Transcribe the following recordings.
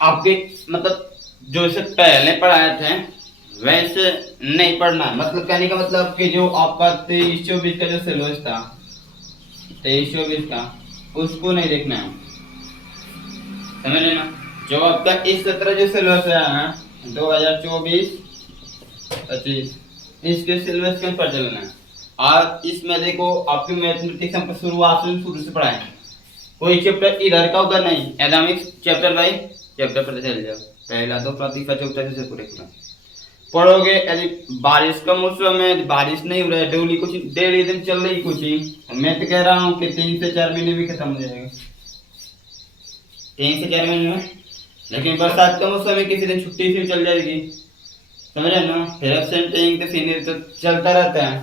आपके मतलब जो इसे पहले पढ़ाए थे वैसे नहीं पढ़ना है। मतलब कहने का मतलब कि जो आपका 23-24 का जो सिलेबस था, 23-24 का, उसको नहीं देखना है, समझ लेना। जो आपका इस सत्र जो सिलेबस है ना, 2024-25, इसके सिलेबस के ऊपर चलना है। और इसमें देखो आपकी मैथमेटिक्स हम शुरू से पढ़ाए, कोई चैप्टर इधर का उधर नहीं, एकदम चैप्टर बाई चैप्टर पर चल जाओ। पहला तो तीसरा चौथा से पूरे पूरा पढ़ोगे। यदि बारिश का मौसम है, बारिश नहीं हो रहा है, डेली दिन चल रही कोचिंग, मैं तो कह रहा हूँ कि 3 से 4 महीने में खत्म हो जाएगा, 3 से 4 महीने में। लेकिन बरसात का मौसम है, किसी दिन छुट्टी से चल जाएगी, समझ रहे ना। फिर एबसेंटिंग तो सीनियर तो चलता रहता है,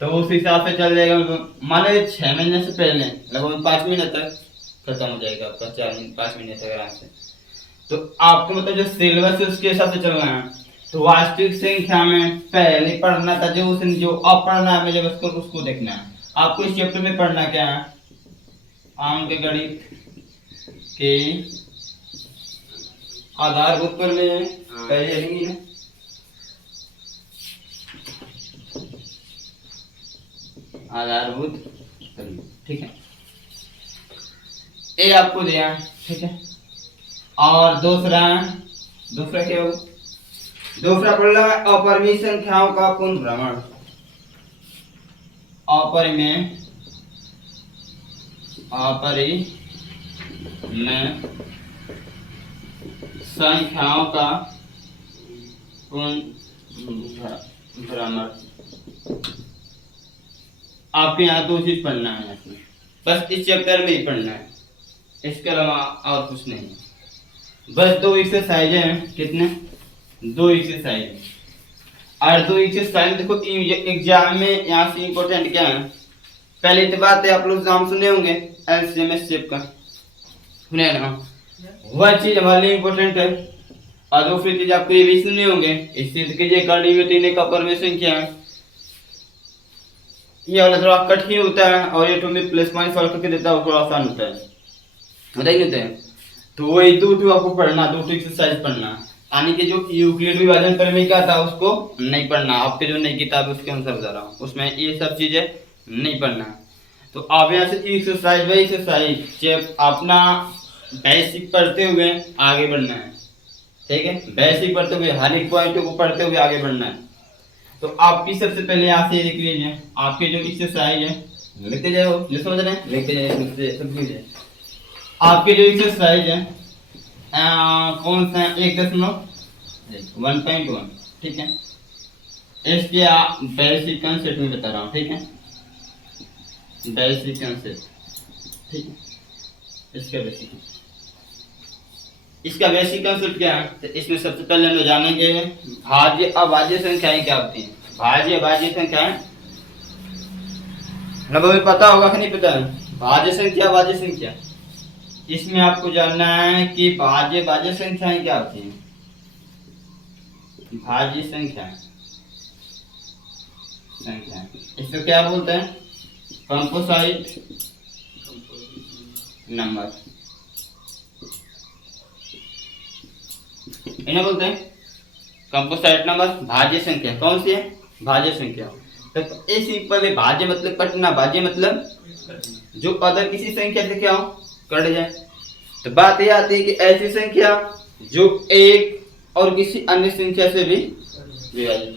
तो उस हिसाब से चल जाएगा। मान लो 6 महीने से पहले लगभग 5 महीने तक खत्म हो जाएगा आपका, 4 5 महीने तक आराम से। तो आपको मतलब जो सिलेबस है उसके हिसाब से चलना है। तो वास्तविक संख्या में पहले पढ़ना था, जो अब पढ़ना है जब उसको देखना है। आपको इस चैप्टर में पढ़ना क्या है, अंक गणित के आधारभूत पर में पहले आधारभूत, ठीक है, ये आपको दिया, ठीक है। और दूसरा दूसरा क्या हो, दूसरा पढ़ लो अपरिमेय संख्याओं का पुनर्भ्रमण। अपरिमेय संख्याओं का पुनर्भ्रमण। आपके यहाँ 2 चीज पढ़ना है इसमें, बस इस चैप्टर में ही पढ़ना है, इसके अलावा और कुछ नहीं। बस 2 एक्सरसाइज हैं, कितने, 2 एक्सरसाइज। और 2 एक्सरसाइज देखो एग्जाम में यहाँ से इम्पोर्टेंट क्या है। पहली तो बात है, आप लोग नाम सुने होंगे एलसीएम एचसीएफ का, सुने ना, वह चीज हमारे लिए इम्पोर्टेंट है। और दूसरी चीज आपको ये भी सुने होंगे, इस चीज के कर्णिवती का परमेय संख्या है, ये वाला थोड़ा कठिन होता है, और ये तुम्हें प्लस माइनस सॉल्व करके देता है, थोड़ा आसान होता है, बताइए होता है। तो वही 2 आपको पढ़ना, 2 एक्सरसाइज पढ़ना, यानी कि जो यूक्लिड विभाजन प्रमेय का था उसको नहीं पढ़ना। आपके जो नई किताब है उसके अनुसार बता रहा हूँ, उसमें ये सब चीजें नहीं पढ़ना। तो आप यहाँ से एक्सरसाइज बाई एक्सरसाइज अपना बेसिक पढ़ते हुए आगे बढ़ना है, ठीक है। बेसिक पढ़ते हुए हर एक पॉइंट को पढ़ते हुए आगे बढ़ना है। तो आपकी सबसे पहले यहाँ से देख लीजिए, आपके जो एक्सरसाइज है लिखते जाओ, जो समझ रहे हैं लिखते जाइए, समझ लीजिए। आपके जो एक्सरसाइज है कौन सा, 1.1, ठीक है। इसके बेसिक कंसेप्ट में बता रहा हूँ, ठीक है, बेसिक कंसेप्ट, ठीक है। इसका बेसिक कंसेप्ट क्या है, तो इसमें सबसे पहले हम जानेंगे भाज्य अभाज्य संख्याएं क्या होती हैं। भाज्य अभाज्य संख्याएं लगभग पता होगा कि नहीं पता है, भाज्य संख्या अभाज्य संख्या। इसमें आपको जानना है कि भाज्य भाज्य संख्याएं क्या होती हैं। भाज्य संख्या इसको क्या बोलते हैं, कंपोजिट नंबर, इन्हें बोलते हैं कंपोजिट नंबर। भाज्य संख्या कौन सी है, भाज्य संख्या। तो इस सिंपल है, भाज्य मतलब कटना, भाज्य मतलब जो अदर किसी संख्या से क्या हो, कट जाए। तो बात यह आती है कि ऐसी संख्या जो एक और किसी अन्य संख्या से भी विभाजित हो,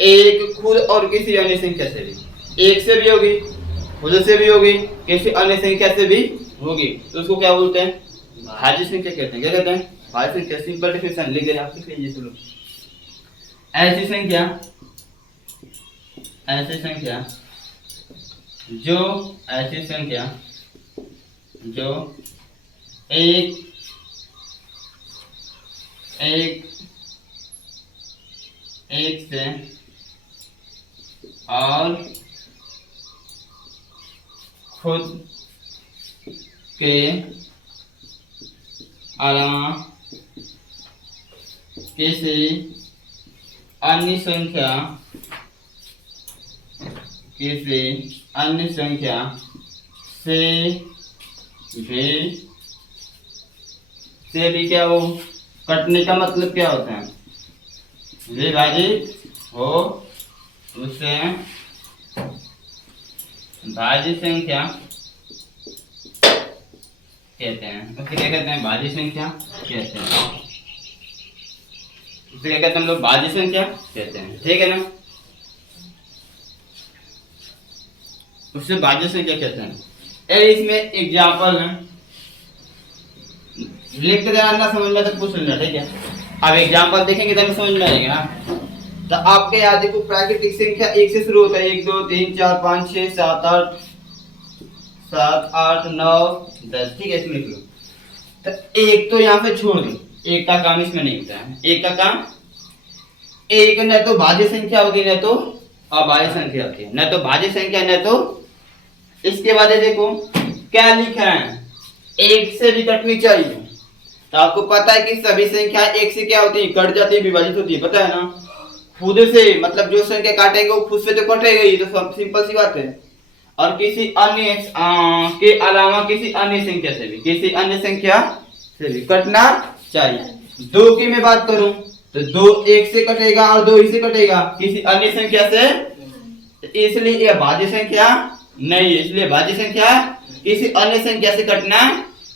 एक खुद और किसी अन्य संख्या से भी, एक से भी होगी, खुद से भी होगी, किसी अन्य संख्या से भी होगी, तो उसको क्या बोलते हैं, भाज्य संख्या कहते हैं। क्या कहते हैं, भाज्य संख्या। सिंपल डेफिनेशन लिख दें, आप लिख लीजिए चलो। ऐसी संख्या जो एक से और खुद के अलावा किसी अन्य संख्या से भी क्या हो, कटने का मतलब क्या होता है? विभाजित हो उसे भाज्य संख्या कहते हैं। उसे क्या कहते हैं? भाज्य संख्या कहते हैं। उसे क्या कहते हैं हम लोग? भाज्य संख्या कहते हैं, ठीक है ना। उससे भाज्य संख्या कहते हैं। इसमें एग्जाम्पल है, लिखते जाना ना, समझ में तक पूछ लेना, ठीक है। अब एग्जाम्पल देखेंगे तब समझ में आएगा ना। तो आपके याद देखो, प्राकृतिक संख्या 1 से शुरू होता है, 1 2 3 4 5 6 7 8 9 10, ठीक है। इसमें लिख लो। तो एक तो यहाँ पे छोड़ दो, एक का काम इसमें नहीं होता है। एक का काम, एक न तो भाज्य संख्या होती है, न तो अभाज्य संख्या होती है, न तो भाज्य संख्या न तो। इसके बाद देखो क्या लिखा है, एक से भी कटनी चाहिए। तो आपको पता है कि सभी संख्या एक से क्या होती है? कट जाती है, विभाजित होती है, पता है ना। खुद से, मतलब जो संख्या काटेगा वो खुद से तो कटेगा ही, तो सब सिंपल सी बात है। और किसी अन्य के अलावा किसी अन्य संख्या से भी, किसी अन्य संख्या से भी कटना चाहिए। 2 की मैं बात करूं तो 2 1 से कटेगा और 2 से कटेगा, किसी अन्य संख्या से, इसलिए यह भाज्य संख्या नहीं है। इसलिए भाज्य संख्या किसी अन्य संख्या से कटना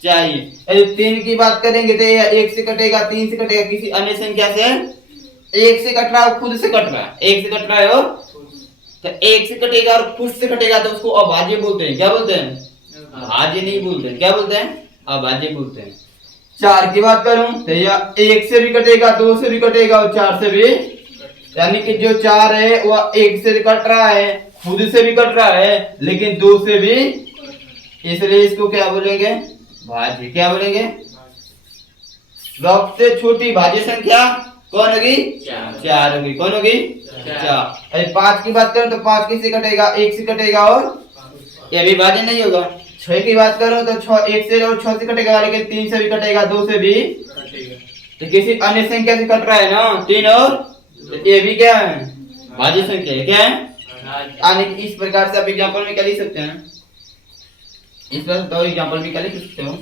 चाहिए। यदि 3 की बात करेंगे तो यह 1 से कटेगा, 3 से कटेगा, किसी अन्य संख्या से। 1 से कट रहा है, खुद से कट रहा है, 1 से कट रहा है हो, तो 1 से कटेगा और खुद से कटेगा तो उसको अभाज्य बोलते हैं। क्या बोलते हैं? भाज्य नहीं बोलते हैं, क्या बोलते हैं? अभाज्य बोलते हैं। 4 की बात करूं तो यह 1 से भी कटेगा, 2 से भी कटेगा और 4 से भी, यानी कि जो 4 है वह 1 से कट रहा है, खुद से भी कट रहा है, लेकिन 2 से भी, इसलिए इसको क्या बोलेंगे? भाज्य। क्या बोलेंगे? सबसे छोटी भाज्य संख्या कौन होगी? 4 होगी। कौन होगी? 4। अरे 5 की बात करो तो 5 किससे कटेगा? 1 से कटेगा और ये भी भाज्य नहीं होगा। 6 की बात करो तो 6 1 से और 6 से कटेगा, लेकिन 3 से भी कटेगा, 2 से भी, तो किसी अन्य संख्या से कट रहा है ना, 3 और, तो ये भी क्या है? भाज्य संख्या है। क्या है? यानी कि इस प्रकार से आप एग्जांपल में क्या लिख सकते हैं? इस पर 2 एग्जांपल में क्या लिख सकते हो?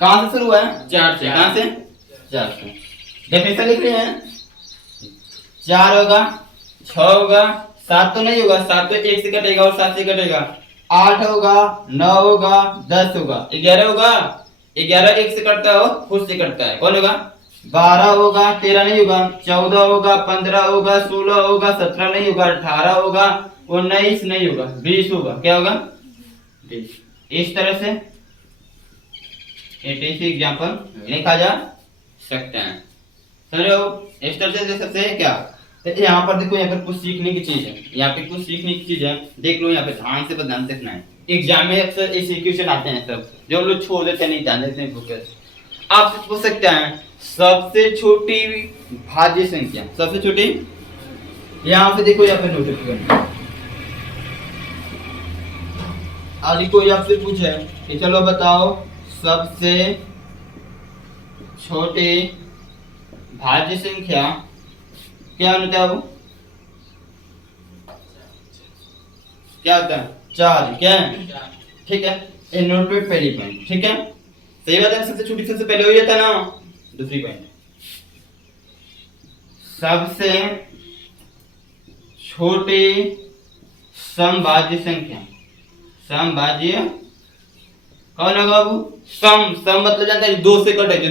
कहां से शुरू है? 4 से। कहां से? 4 से। डेफिनेशन लिख रहे हैं। 4 होगा, 6 होगा, 7 तो नहीं होगा, 7 तो 1 से कटेगा और 7 से कटेगा। 8 होगा, 9 होगा, 10 होगा, 11 होगा, 11 1 से कटता है और खुद से कटता है। कौन होगा? 12 होगा, 13 नहीं होगा, 14 होगा, 15 होगा, 16 होगा, 17 नहीं होगा, 18 होगा, 19 नहीं होगा, 20 होगा। क्या होगा? 20। इस तरह से 80 एग्जाम्पल लिखा जा सकते हैं। समझो? इस तरह से सबसे क्या, तो यहाँ पर देखो, यहाँ पर कुछ सीखने की चीज है, यहाँ पे कुछ सीखने की चीज है, देख लो। यहाँ पे ध्यान से ध्यान देखना है। एग्जाम में अक्सर ऐसे क्वेश्चन आते हैं, सब जो हम लोग छोड़ देते हैं, नहीं ध्यान देते हैं फोकस। आप पूछ सकते हैं सबसे छोटी भाज्य संख्या, सबसे छोटी, यहाँ पे देखो, यहाँ पे नोट करना। आदि कोई आपसे पूछे कि चलो बताओ सबसे छोटी भाज्य संख्या क्या होता है? वो क्या होता है? 4। क्या है? ठीक है, ये नोट पे पहली पॉइंट, ठीक है, सही बात है। सबसे छोटी सबसे पहले हो जाता ना। दूसरी पॉइंट, सबसे छोटी समभाज्य संख्या। समभाज्य कौन होगा? वो सम, सम मतलब जानते हैं 2 से कटे, जो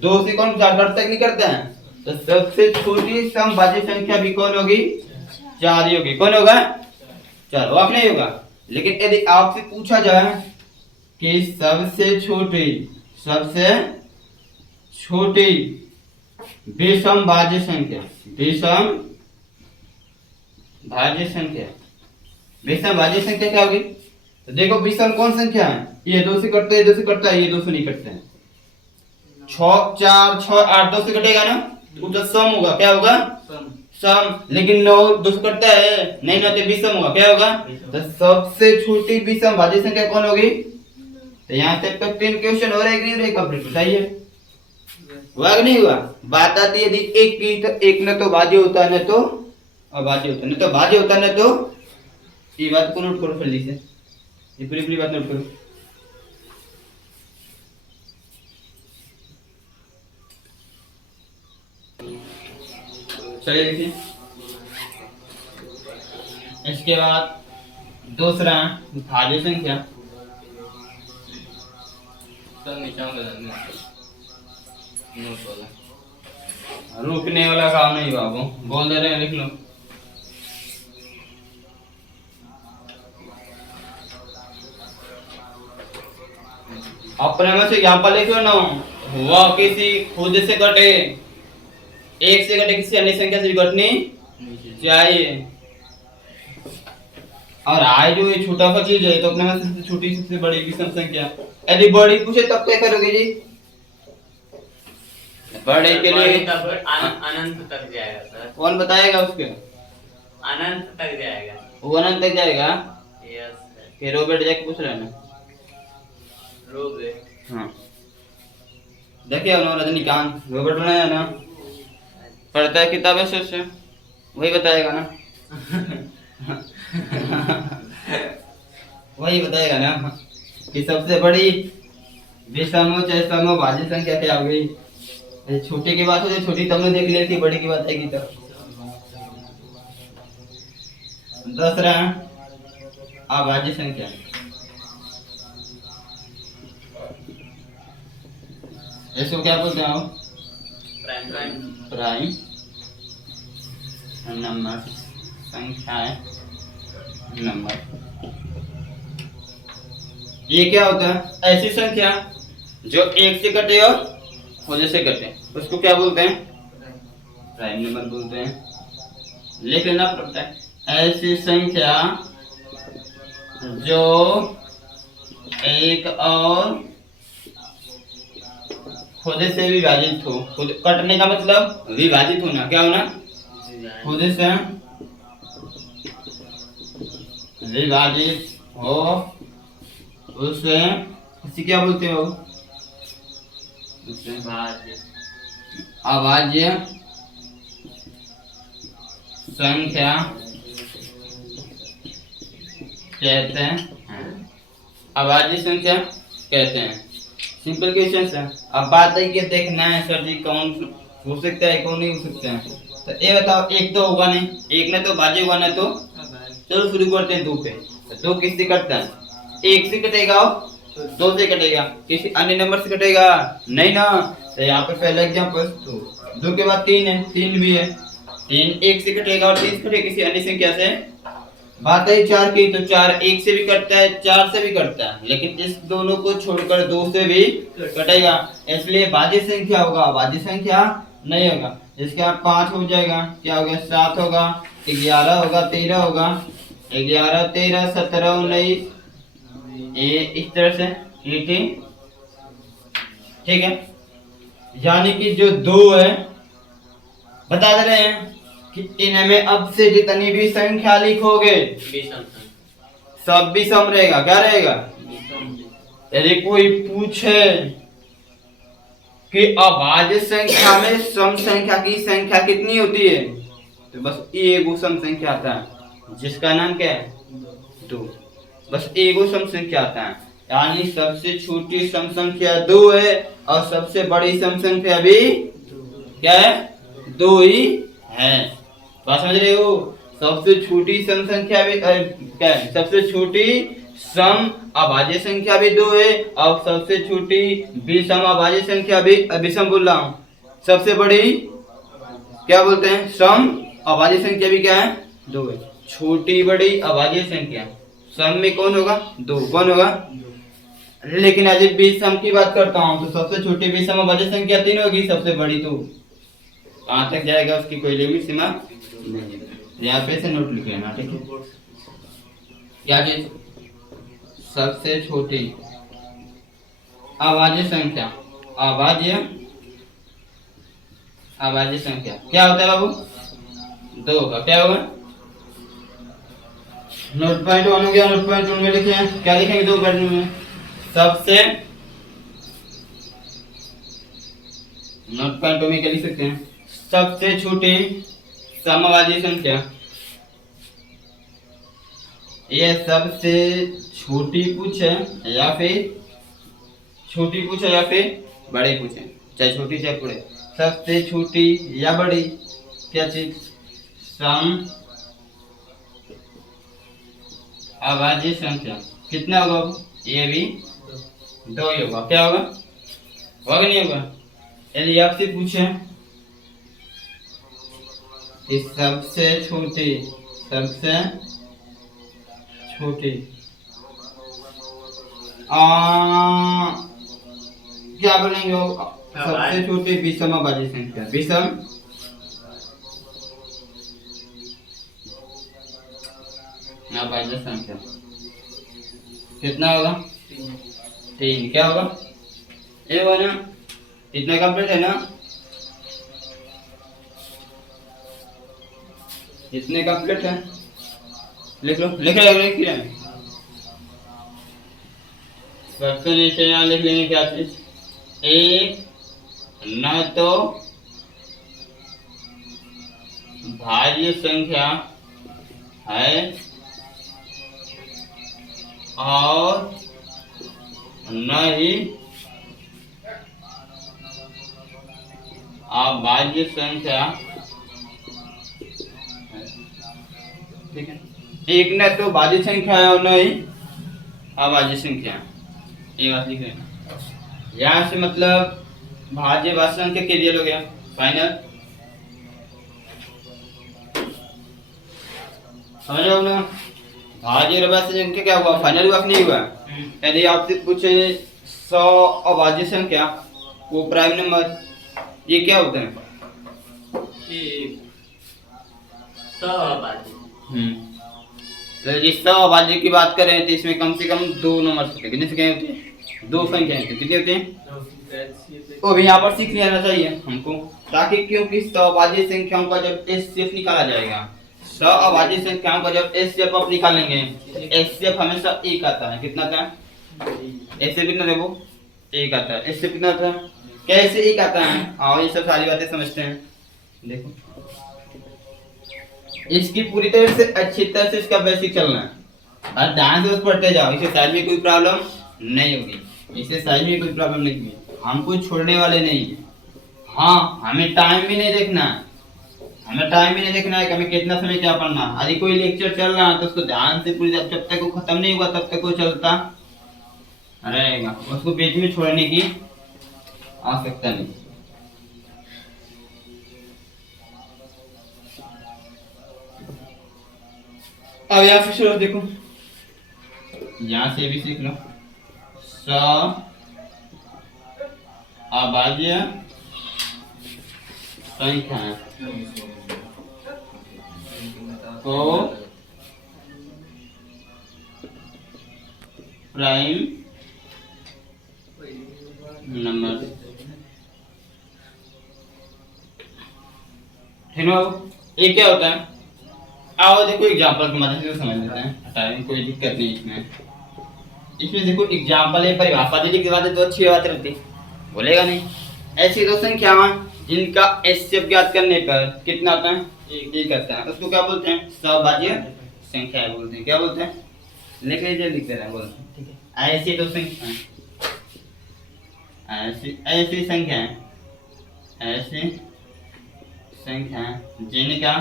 2 से कौन घट तक नहीं करते हैं, तो सबसे छोटी समभाज्य संख्या भी कौन होगी? 4 ही होगी। कौन होगा? 4। वाक नहीं होगा। लेकिन यदि आपसे पूछा जाए कि सबसे छोटी विषम भाज्य संख्या, विषम भाज्य संख्या क्या होगी? तो देखो, विषम कौन संख्या है? ये 2 से कटता है, 2 से कटता है, ये 2 से नहीं कटते हैं। 6 4 6 8 2 से कटेगा ना, तो जो सम होगा क्या होगा? सम। लेकिन 9 2 से कटता है, नहीं ना, तो विषम होगा। क्या होगा? तो सबसे छोटी विषम भाज्य संख्या कौन होगी? तो यहाँ से तक 3 क्वेश्चन हो रहे हैं कि नहीं हो रहे? कंप्लीट बताइए, हुआ कि नहीं हुआ? बात आती है यदि एक की, तो एक न तो भाज्य होता है, न तो अभाज्य होता है, न तो भाज्य होता है, न तो। ये बात को नोट करो जल्दी से, ये पूरी बात नोट करो। चलिए देखिए। इसके बाद दूसरा भाज्य संख्या। रुकने वाला काम नहीं बाबू, बोल दे रहे हैं, लिख लो। अपने में से यहाँ पर लिखो ना, वह किसी खुद से कटे, एक से कटे किसी अन्य संख्या से भी घटनी चाहिए। और आय जो ये छोटा सा चीज है, तो अपने में सबसे छोटी सबसे बड़ी विषम संख्या, यदि बड़ी पूछे तब क्या करोगे जी? बड़े के लिए अनंत तक जाएगा सर। कौन बताएगा उसके? अनंत तक जाएगा। वो अनंत तक जाएगा। Yes sir. फिर रोबोट जाके पूछ रहा है ना। रोबोट। हाँ देखिए उन्होंने रजनीकांत रोबोट बनाया ना, पढ़ता है किताबें से वही बताएगा ना। वही बताएगा ना कि सबसे बड़ी विषम चाहे समभाज्य संख्या क्या हो गई। छोटी की बात हो तो छोटी तुमने देख लिया थी, बड़ी की बात आएगी तो। दूसरा अभाज्य संख्या। इसको क्या बोलते हैं आप? प्राइम नंबर, संख्याएं नंबर। ये क्या होता है? ऐसी संख्या जो एक से कटे और खोजे से कटे, उसको क्या बोलते हैं? प्राइम नंबर बोलते हैं। लिख लेना पड़ता है। ऐसी संख्या जो एक और खोजे से विभाजित हो। खुद कटने का मतलब विभाजित होना, क्या होना? खोजे से विभाजित हो, उसे इसी क्या बोलते हो? अभाज्य संख्या कहते हैं। अभाज्य संख्या कहते हैं। सिंपल क्वेश्चन है। अब बात है कि देखना है सर जी कौन हो सकता है कौन नहीं हो सकता है। तो ये बताओ, एक तो होगा नहीं, एक ने तो भाज्य होगा ना, तो चलो शुरू करते हैं। दो पे दो किससे कटता है? एक से कटेगा, दो से कटेगा, किसी अन्य नंबर से कटेगा नहीं ना। तो यहाँ पे पहला एग्जांपल तो दो के बाद तीन है, तीन भी है, तीन एक से कटेगा और तीन से कटेगा किसी अन्य संख्या से। बात है चार की, तो चार एक से भी कटता है, चार से भी कटता है, लेकिन इस दोनों को छोड़कर दो से भी कटेगा, इसलिए भाज्य संख्या होगा, भाज्य संख्या नहीं होगा। इसके बाद 5 हो जाएगा, क्या हो गया? 7 होगा, 11 होगा, 13 होगा, 11 13 17 19, ये इस तरह से 18। ठीक है, यानी कि जो दो है बता दे रहे हैं कि इनमें अब से जितनी भी संख्या लिखोगे सब भी सम रहेगा। क्या रहेगा? यदि कोई पूछे कि अभाज्य संख्या में सम संख्या की संख्या कितनी होती है, तो बस एक सम संख्या आता है, जिसका नाम क्या है? दो। बस एक सम संख्या आता है, यानी सबसे छोटी सम संख्या 2 है और सबसे बड़ी सम संख्या भी क्या है? 2 ही है। बात समझ रहे हो? सबसे छोटी सम संख्या भी क्या है? सबसे छोटी सम अभाज्य संख्या भी 2 है और सबसे छोटी विषम अभाज्य संख्या भी, विषम बोल रहा हूं, सबसे बड़ी क्या बोलते हैं? सम अभाज्य संख्या भी क्या है? 2 है। छोटी बड़ी अभाज्य संख्या सम में कौन होगा? 2। कौन होगा? लेकिन आज विषम की बात करता हूं तो सबसे छोटी विषम अभाज्य संख्या 3 होगी, सबसे बड़ी तो कहां तक जाएगा उसकी कोई लिमिट सीमा नहीं है। यहाँ पे से नोट लिख लेना, ठीक है? क्या चीज? सबसे छोटी अभाज्य संख्या, अभाज्य संख्या क्या होता है बाबू? 2 का क्या होगा? नोट पॉइंट 1 हो गया। नोट पॉइंट 1 में लिखे, क्या लिखेंगे? 2 करने में सबसे, नोट पॉइंट में क्या लिख सकते हैं? सबसे छोटी समभाज्य संख्या, ये सबसे छोटी पूछे या फिर बड़े पूछे, चाहे छोटी चाहे बड़े, सबसे छोटी या बड़ी क्या चीज? सम अभाज्य संख्या कितना होगा अब? ये भी 2 ही होगा। क्या होगा? होगा कि नहीं होगा? यदि आपसे पूछे कि सबसे छोटी क्या बोलेंगे वो? सबसे छोटी विषम अभाज्य संख्या। विषम अभाज्य संख्या कितना होगा? 3। क्या होगा? ये होगा ना? इतना कंप्लीट है ना? इतने कंप्लीट है। लिख लो, लिख लिया। सबसे नीचे यहाँ लिख लेंगे क्या चीज? एक न तो भाज्य संख्या है और न ही अभाज्य संख्या है। ठीक है, एक न तो भाज्य संख्या है और न ही अभाज्य संख्या। ये बात लिख लेना। यहाँ से मतलब भाज्य भाज्य संख्या के लिए हो गया फाइनल। समझ रहे हो ना? भाज्य और भाज्य संख्या क्या हुआ? फाइनल हुआ कि नहीं हुआ? यदि आपसे पूछे 100 अभाज्य संख्या वो प्राइम नंबर, ये क्या होता है? तो इस 100 अभाज्य की बात करें तो इसमें कम से कम 2 नंबर होते हैं। कितने संख्याएं होती है? 2 संख्याएं होती है। कितनी होती हैं? वो भी यहाँ पर सीख लेना चाहिए हमको, ताकि क्योंकि 100 अभाज्य संख्याओं का जब एचसीएफ निकाला जाएगा, 100 अभाज्य संख्याओं का जब एचसीएफ आप निकालेंगे, एचसीएफ हमेशा 1 आता है। कितना आता है? एचसीएफ कितना देखो? 1 आता है। एचसीएफ कितना आता है? कैसे 1 आता है? आओ ये सब सारी बातें समझते हैं। देखो, इसकी पूरी तरह से अच्छी तरह से इसका बेसिक चलना है और ध्यान से उस पढ़ते जाओ। इसे साइज में कोई प्रॉब्लम नहीं होगी, इसे साइज में कोई प्रॉब्लम नहीं होगी। हम कुछ छोड़ने वाले नहीं है। हाँ, हमें टाइम भी नहीं देखना है। हमें टाइम भी नहीं देखना है कि हमें कितना समय क्या पढ़ना है। यदि कोई लेक्चर चल रहा है तो उसको ध्यान से पूरी जब तक वो खत्म नहीं हुआ तब तक वो चलता रहेगा। उसको बीच में छोड़ने की आवश्यकता नहीं। अब यहाँ से शुरू देखो, यहाँ से भी सीख लो। 100 अभाज्य संख्या को प्राइम नंबर, ठीक है। ये क्या होता है? आओ देखो एग्जांपल की मदद से समझ लेते हैं। हटाएं, कोई दिक्कत नहीं इसमें देखो एग्जांपल है, परिभाषा देने के बाद तो अच्छी बात रहती, बोलेगा नहीं। ऐसी 2 संख्याएं जिनका एचसीएफ ज्ञात करने पर कितना आता है? 1 आता है। उसको क्या बोलते हैं? सहभाज्य संख्या बोलते हैं। क्या बोलते हैं? लिख लीजिए, लिख दे रहे हैं, बोलते हैं। ठीक है, ऐसी 2 संख्याएं, ऐसी संख्याएं जिनका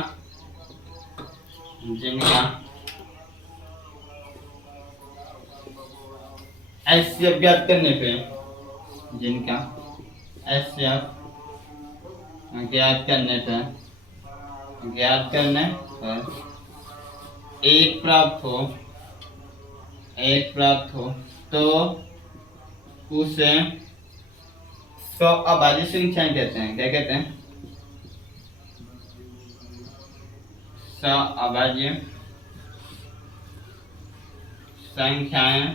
एचसीएफ ज्ञात करने पे, ज्ञात करने पर 1 प्राप्त हो तो उसे 100 अभाज्य संख्याएं कहते हैं। क्या कहते हैं? 100 अभाज्य संख्याएं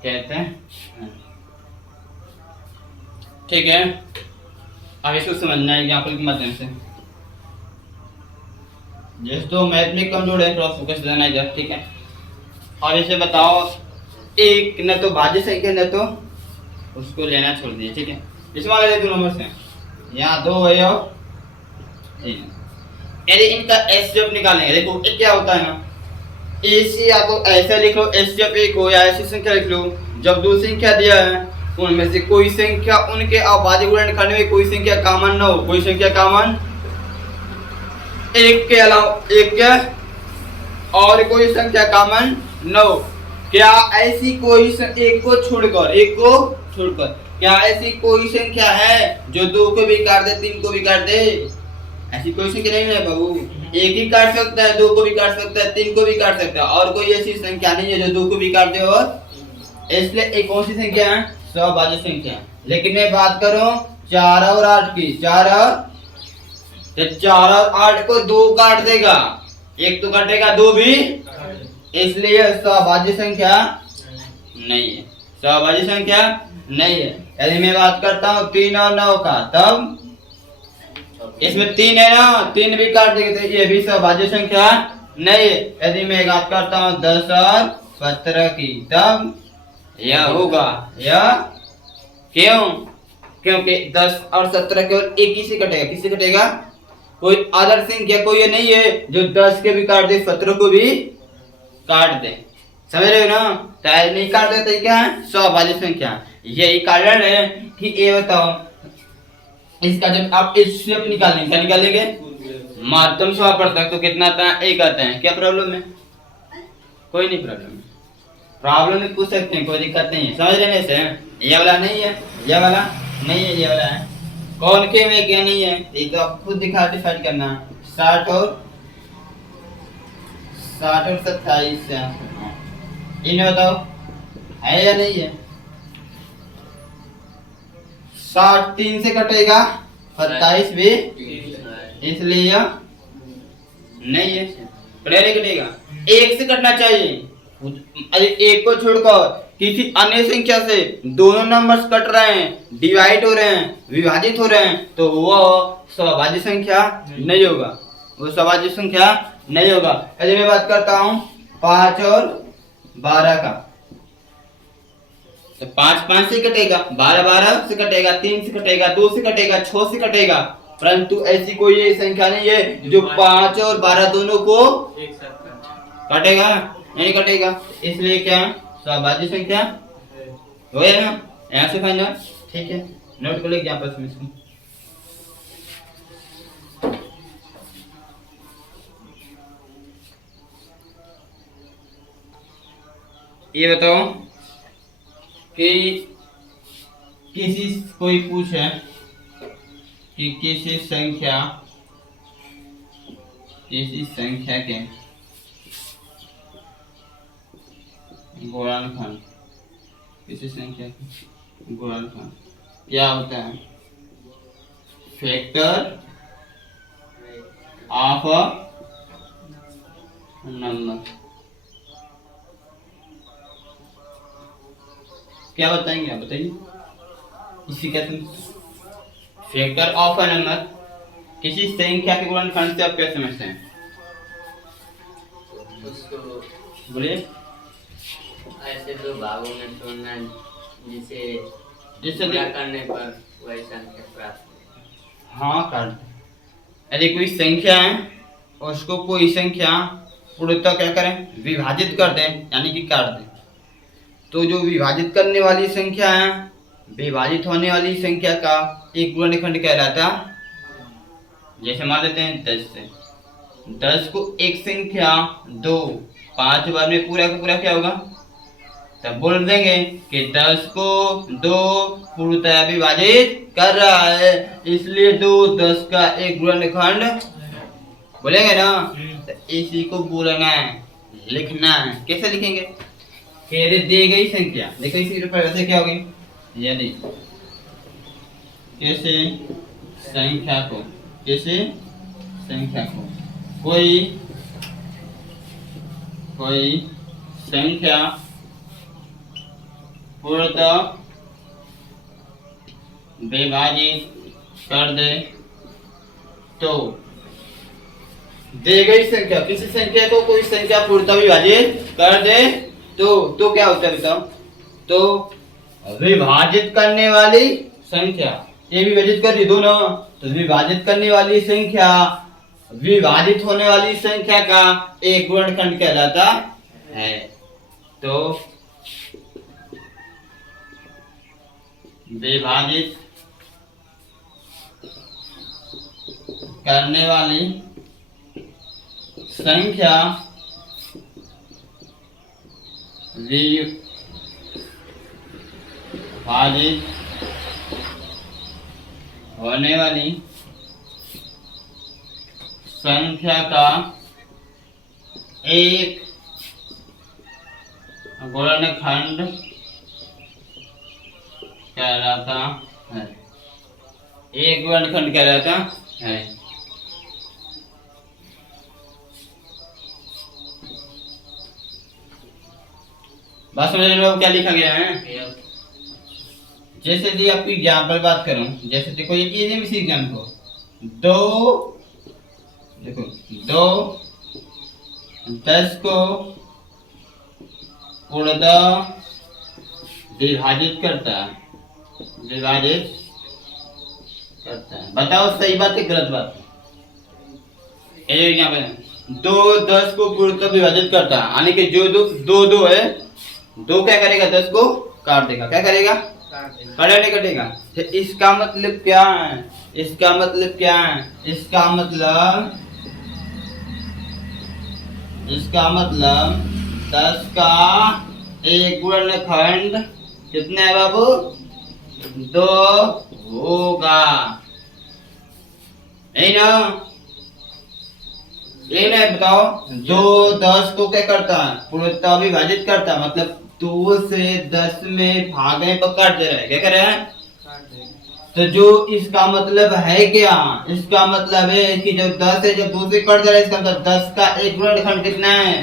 कहते हैं। ठीक है, अब इसको समझना है एग्जांपल के माध्यम से। जिस तो मैथ में कमजोर है थोड़ा फोकस देना इधर। ठीक है, और इसे बताओ एक न तो भाज्य संख्या न तो उसको लेना छोड़ दिए। ठीक है, इसमें वाले 2 नंबर से यहाँ 2 है और 3। यदि इनका एचसीएफ निकालेंगे, देखो ये क्या होता है ना, इसी आपको ऐसा लिख लो, SCF1 हो या ऐसी संख्या लिख लो। जब दो संख्या दिया है उनमें से कोई संख्या उनके अभाज्य गुणनखंड में कोई संख्या कॉमन न हो, कोई संख्या कॉमन एक के अलावा एक के और कोई संख्या कॉमन न हो। क्या ऐसी कोई एक को छोड़कर क्या ऐसी कोई संख्या है जो दो को भी काट दे, तीन को भी काट दे? ऐसी कोई संख्या नहीं है बाबू। एक ही काट सकता है, दो को भी काट सकता है, तीन को भी काट सकता है, और कोई ऐसी संख्या नहीं है जो दो को भी काट दे। और इसलिए एक कौन सी संख्या है? सभाज्य संख्या। लेकिन मैं बात करूं 4 और 8 की, 4 और 8 को दो काट देगा, एक तो काटेगा, दो भी, इसलिए सभाज्य संख्या नहीं है, सभाज्य संख्या नहीं है। यदि मैं बात करता हूँ 3 और 9 का, तब इसमें 3 है ना, 3 भी काट देंगे तो ये भी सभाज्य संख्या नहीं है। यदि मैं बात करता हूँ 10 और 17 की, तब यह होगा, यह क्यों? क्योंकि 10 और 17 केवल एक ही से कटेगा, किससे कटेगा? कोई अदर संख्या कोई ये नहीं है जो 10 के भी काट दे, 17 को भी काट दे। समझ रहे हो ना? तो नहीं काट देते क्या है? सभाज्य संख्या। यही कारण है कि ये बताओ, इसका जब आप HCF निकालेंगे, क्या निकालेंगे? महत्तम समापवर्तक, तो कितना आता है? 1 आता है। क्या प्रॉब्लम है? कोई नहीं प्रॉब्लम। प्रॉब्लम में पूछ सकते हैं, कोई दिक्कत नहीं है। समझ लेने से ये वाला नहीं है, ये वाला नहीं है, ये वाला है। कौन के में क्या नहीं है ये तो आप खुद डिसाइड करना। 60 और 27 से इन्हें बताओ है या नहीं है? 60 3 से कटेगा, 27 भी, इसलिए यह नहीं है। कटेगा, 1 से कटना चाहिए। एक को छोड़कर किसी अन्य संख्या से दोनों नंबर्स कट रहे हैं, डिवाइड हो रहे हैं, विभाजित हो रहे हैं, तो वह सभाज्य संख्या नहीं होगा, वो सभाज्य संख्या नहीं होगा। यदि मैं बात करता हूँ 5 और 12 का, तो 5 से कटेगा, 12 से कटेगा, 3 से कटेगा, 2 से कटेगा, 6 से कटेगा, परंतु ऐसी कोई ये संख्या नहीं है जो 5 और 12 दोनों को कटेगा, नहीं कटेगा। इसलिए क्या सभाज्य संख्या हो गया ना? यहाँ से फाइनल, ठीक है। नोट कर लेंगे आपस में इसको। ये बताओ कि कोई पूछे कि किसी संख्या के गुणनखंड, किसी संख्या के गुणनखंड क्या होता है? Factor of a number. क्या बताएंगे आप? बताइए इसी क्या फैक्टर ऑफ अ नंबर, किसी संख्या के गुणनखंड से आप क्या समझते हैं? उसको बोलिए। ऐसे दो भागों में तोड़ना जिसे पूरा करने पर वही संख्या प्राप्त हो। हाँ, कर यदि कोई संख्या है उसको कोई संख्या पूर्णतः क्या करें? विभाजित कर दें, यानी कि काट दें, तो जो विभाजित करने वाली संख्या है, विभाजित होने वाली संख्या का एक गुणनखंड कहलाता। जैसे मान लेते हैं 10 से, 10 को एक संख्या 2 5 बार में पूरा का पूरा क्या होगा? तब बोल देंगे कि 10 को 2 पूर्णतः विभाजित कर रहा है, इसलिए 2 10 का एक गुणनखंड बोलेंगे ना। तो इसी को बोलना है, लिखना है। कैसे लिखेंगे? कि दी गई संख्या, देखो इसी से क्या होगी? यदि किसी संख्या को कोई संख्या पूर्णतः विभाजित कर दे, तो दी गई संख्या, किसी संख्या को कोई संख्या पूर्णतः विभाजित कर दे तो क्या होता है बताओ? तो विभाजित करने वाली संख्या, ये विभाजित कर दी दोनों, तो विभाजित करने वाली संख्या विभाजित होने वाली संख्या का एक गुणनखंड कहलाता है तो विभाजित करने वाली संख्या विभाजित होने वाली संख्या का एक गुणनखंड कहलाता है। एक गुणनखंड कहलाता है। बात समझ रहे हो क्या लिखा गया है? जैसे कि आपकी एग्जाम्पल बात करूं, जैसे देखो ये इजी में सीख जान को दो, देखो दो 10 को पूर्णतः विभाजित करता है, विभाजित करता है। बताओ सही बात है गलत बात है? ये एग्जाम्पल दो 10 को पूर्णतः विभाजित करता है, यानी कि जो दो दो है, दो क्या करेगा 10 को काट देगा। क्या करेगा? कटेगा नहीं कटेगा। तो इसका मतलब क्या है? इसका मतलब क्या है? इसका मतलब 10 का एक गुणनखंड कितना है बाबू? 2 होगा, नहीं ना? ये नहीं बताओ, दो 10 को क्या करता है? पूर्णतः विभाजित करता है, मतलब 2 से 10 में भागने पर काट दे रहा है। क्या कर रहा है? तो जो इसका मतलब है क्या? इसका मतलब है कि जब 10 है, जब 2 से कट दे रहा है, इसका मतलब 10 का एक गुणनखंड कितना है?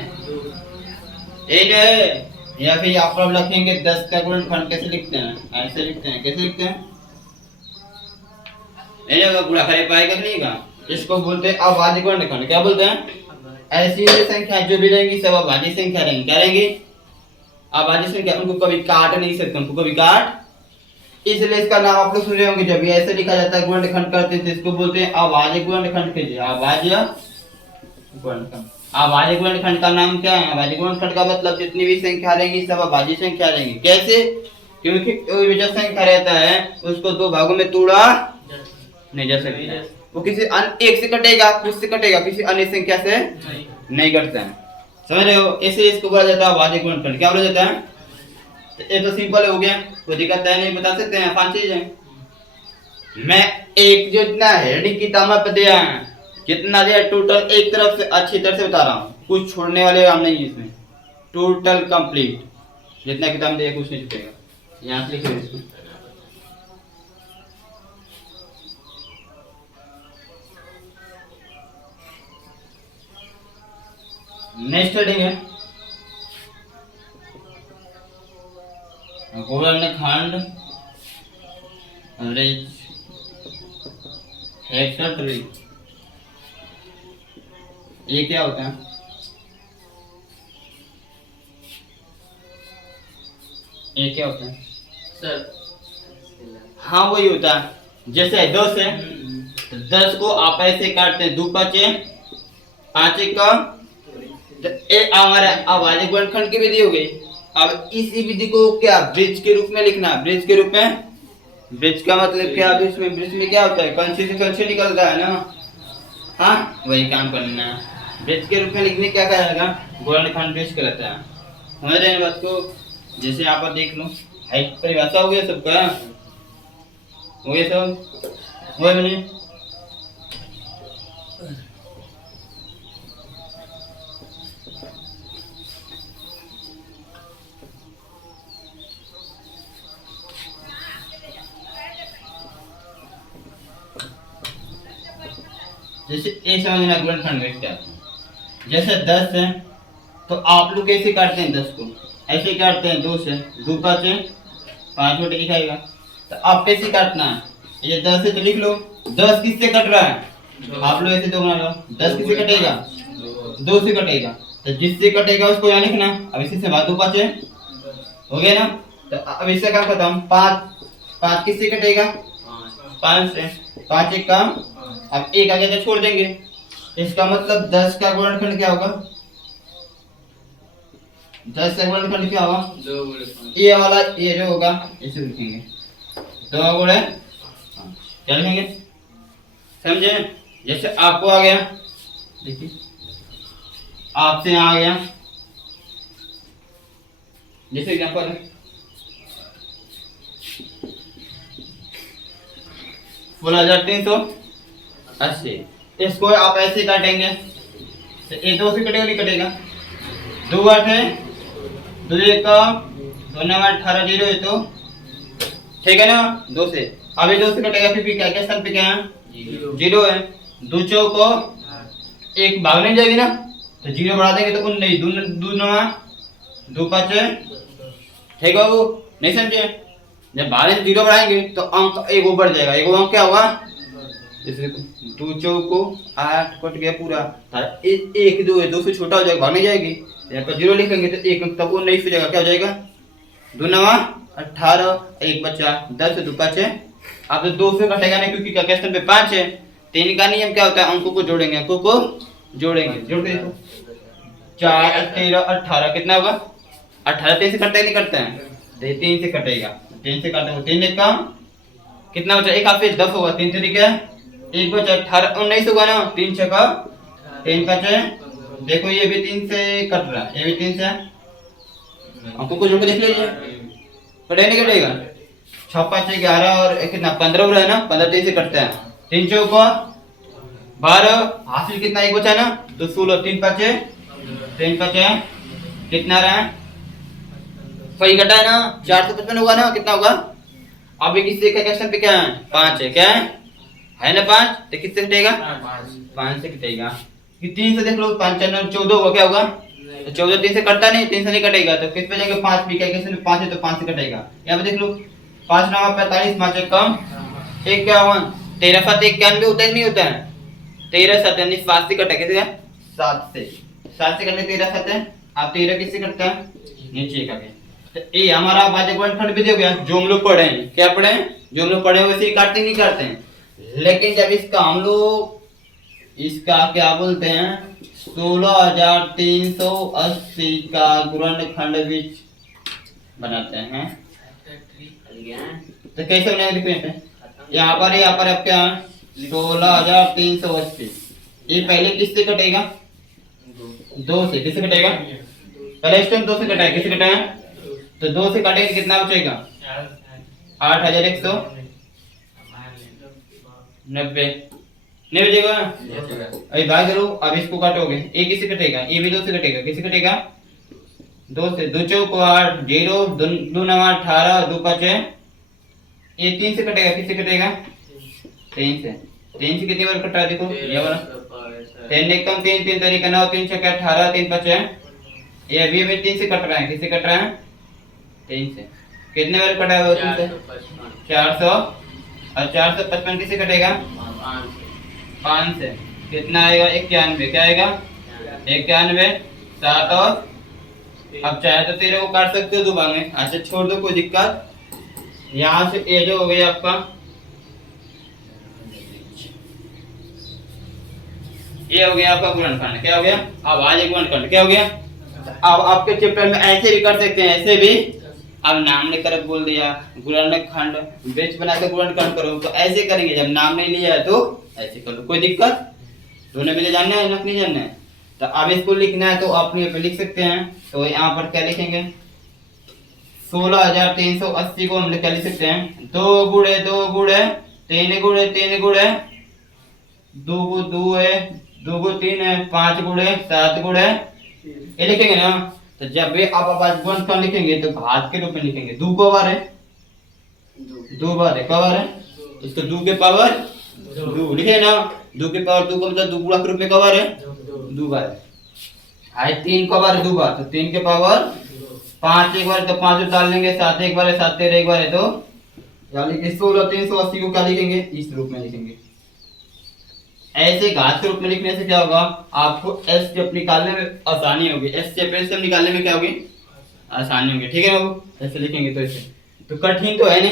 1 है। या फिर आप लोग लिखेंगे 10 का गुणनखंड कैसे लिखते हैं? ऐसे लिखते हैं। कैसे लिखते हैं? नहीं होगा, पूरा खड़े पाएगा नहीं का। इसको बोलते हैं अभाज्य गुणनखंड। क्या बोलते हैं? ऐसी संख्या जो भी रहेंगी सब अभाज्य संख्या रहेंगी। क्या रहेंगी? अभाज्य संख्या। उनको कभी काट नहीं सकते, उनको कभी काट, इसलिए इसका नाम आप लोग सुन रहे होंगे। जब ये ऐसे लिखा जाता है गुणनखंड करते थे, इसको बोलते हैं अभाज्य गुणनखंड के लिए। अभाज्य गुणनखंड। अभाज्य गुणनखंड का नाम क्या है? अभाज्य गुणनखंड का मतलब जितनी भी संख्या रहेंगी सब अभाज्य संख्या रहेंगी। कैसे? क्योंकि कोई जो संख्या रहता है उसको दो भागों में तोड़ा नहीं जा सकता। वो किसी एक से कटेगा, किससे कटेगा? किसी अन्य संख्या से नहीं कटता है। समझ रहे हो? ऐसे इसको बोला जाता है अभाज्य गुणनखंड। क्या बोला जाता है? तो ये तो सिंपल हो गया, कोई दिक्कत है नहीं, बता सकते हैं। 5 चीज है। मैं एक जो इतना हेडिंग की तामा पे दिया है, कितना दिया टोटल, एक तरफ से अच्छी तरह से बता रहा हूँ, कुछ छोड़ने वाले काम नहीं है इसमें। टोटल कंप्लीट जितना किताब दिया कुछ नहीं छूटेगा। यहाँ से लिखिए इसको। नेक्स्ट हेडिंग है गुणनखंड रिच फैक्टर। ये क्या होता है? ये क्या होता है सर? हाँ वही होता है। जैसे 10 है, 10 को आप ऐसे काटते हैं, 2 5 5 का, तो हमारा अभाज्य गुणनखंड की विधि हो गई। अब इसी विधि को क्या ब्रिज के रूप में लिखना? ब्रिज के रूप में। ब्रिज का मतलब क्या? ब्रिज में क्या होता है? कंचे से कंचे निकलता है ना। हाँ वही काम करना है। ब्रिज के रूप में लिखने क्या करेगा? गुणनखंड ब्रिज कहलाता है। समझ रहे हैं बात को? जैसे यहाँ पर देख लो, हाइट परिभाषा हो गया सबका, हो गया सब, हुआ बने। जैसे ए समझना गुणनखंड में क्या है। जैसे 10 है तो आप लोग कैसे काटते हैं? 10 को ऐसे काटते हैं, 2 से 2 5 5 छोटे लिखाएगा। तो आप कैसे काटना है? ये 10 है तो लिख लो 10 किससे कट रहा है? आप लोग ऐसे 2 बना लो। 10 किससे कटेगा? 2 से कटेगा। तो जिससे कटेगा उसको यहाँ लिखना। अब इसी से बात 2 5 हो गया ना। तो अब इससे काम खत्म। 5 किससे कटेगा? 5 से। 5 एक काम। अब एक आगे तो छोड़ देंगे। इसका मतलब 10 का गुणनखंड क्या होगा? 10 से गुणनखंड क्या होगा? 2 गुणे 5। ये वाला ये जो होगा इसे लिखेंगे 2 गुणे 5 क्या लिखेंगे? समझे? जैसे आपको आ गया, देखिए आपसे यहाँ आ गया, जैसे एग्जाम्पल है 16,380। इसको आप ऐसे काटेंगे तो ये 2 से कटेगा नहीं कटेगा? 2 8 है, 2 1 2 9 18 0 है तो ठीक है ना? 2 से अब ये 2 से कटेगा फिर भी क्या क्या स्थान पे क्या है? 0 है। 2 चौक को एक भाग नहीं जाएगी ना, तो 0 बढ़ा देंगे तो 19 2 9 2 5 ठीक है वो नहीं समझे? जब बाहर से 0 बढ़ाएंगे तो अंक एक बढ़ जाएगा, एक अंक क्या होगा? जैसे 2 चौक को 8 कट गया पूरा, 1 2 है, 2 से छोटा हो जाएगा, भाग नहीं जाएगी, यहाँ पर 0 लिखेंगे तो एक अंक तब वो नहीं हो जाएगा, क्या हो जाएगा? 2 9 18 1 बचा 10 2 5 अब तो 2 से कटेगा नहीं क्योंकि क्या क्वेश्चन पे 5 है। 3 का नियम क्या होता है? अंकों को जोड़ेंगे, अंकों को जोड़ेंगे, जोड़ के देखो 4 13 18 कितना होगा? 18 3 से कटता नहीं करता है तो 3 से कटेगा, 3 से काटेंगे 3 एक का कितना बचा? एक हाथ 10 होगा, 3 तरीके 1 बचा 18 19 होगा ना, 3 6 का 3 5 देखो ये भी 3 से कट रहा है, ये भी 3 से, अंकों को जोड़ के देख लीजिए कटेगा नहीं कटेगा? 6 5 11 और कितना 15 हो रहा है ना, 15 3 से कटता है, 3 चौक 12 हासिल कितना एक बचा ना तो 16 3 5 3 5 कितना रहा? सही कटा है ना, 455 होगा ना, कितना होगा? अब एक इससे का क्वेश्चन पे क्या है? 5 है, क्या है ना 5 तो किससे कटेगा? 5 से कटेगा। कि 3 से देख लो 5 4 14 होगा, क्या होगा? तो 14 3 से कटता नहीं, 3 से नहीं कटेगा तो किस पे जाएंगे? 5 पे, क्या क्वेश्चन में 5 है तो 5 से कटेगा। यहाँ पे देख लो 5 9 45 5 1 कम 51 13 7 91 होता है नहीं होता है? 13 7 यानी 7 से कटेगा, किससे? 7 से कटने 13 7 है, आप 13 किससे कटता है? नीचे का के तो ये हमारा बाजे गुणनखंड भी हो गया जो हम लोग पढ़े हैं, क्या पढ़े हैं? जो हम लोग पढ़े हैं वैसे ही काटते नहीं करते हैं, लेकिन जब इसका हम लोग इसका क्या बोलते हैं 16,380 का गुणनखंड भी बनाते हैं तो कैसे बनाएंगे? देखो यहाँ पर अब क्या 16,380 ये पहले किससे कटेगा? 2 से। किससे कटेगा? पहले स्टेप 2 से कटाएगा, किससे कटाएगा? तो 2 से काटेंगे कितना बचेगा? 8,190 नहीं बचेगा? अभी भाग करो, अब इसको काटोगे, ये किससे कटेगा? ये भी 2 से कटेगा, किससे कटेगा? 2 से। 2 चौक 8 0 2 9 18 2 5 ये 3 से कटेगा, किससे कटेगा? 3 से। 3 से कितनी बार कटा देखो ये वाला 3 एक कम 3 3 तरीका 9 3 6 18 3 5 ये अभी 3 से कट रहा है, किससे कट रहा है? 3 से। कितने बार कटा है? 3 से 400 और 455 किससे कटेगा? 5 से। कितना आएगा? 91, क्या आएगा? 91 7 और अब चाहे तो 13 को काट सकते हो 2 भाग में, अच्छा छोड़ दो कोई दिक्कत। यहाँ से ये जो हो गया आपका ये हो गया आपका गुणनखंड, क्या हो गया? अब आज एक गुणनखंड क्या हो गया? अब आपके चैप्टर में ऐसे भी कर सकते हैं, ऐसे भी अब नाम लेकर बोल दिया गुणनखंड बेच बनाकर गुणनखंड करो तो ऐसे करेंगे, जब नाम नहीं लिया है तो ऐसे कर लो, कोई दिक्कत? दोनों में जानना है ना नहीं जानना है? तो अब इसको लिखना है तो आप यहाँ पे लिख सकते हैं, तो यहाँ पर क्या लिखेंगे 16,380 को हम क्या लिख सकते हैं 2 गुणे 2 गुणे 3 गुणे 3 गुणे 2 को 2 है 2 को 3 है 5 गुणे 7 गुणे ये लिखेंगे ना। तो जब भी आप गुणनखंड लिखेंगे तो घात के रूप में लिखेंगे, 2 को बार है 2 बार है, कब बार है? इसको 2 के पावर 2 लिखे ना, 2 के पावर 2 को मतलब 2 गुणा के रूप में कब बार है? 2 बार है। 3 को बार 2 बार तो 3 के पावर 5 एक बार तो 5 डाल लेंगे, 7 एक बार है 7 13 एक बार है तो यानी 16,380 को क्या लिखेंगे? इस रूप में लिखेंगे। ऐसे घात के रूप में लिखने से क्या होगा? आपको एस स्टेप निकालने में आसानी होगी, एस स्टेप निकालने में क्या होगी? आसानी होगी, ठीक है बाबू? ऐसे लिखेंगे तो ऐसे तो कठिन तो है नहीं,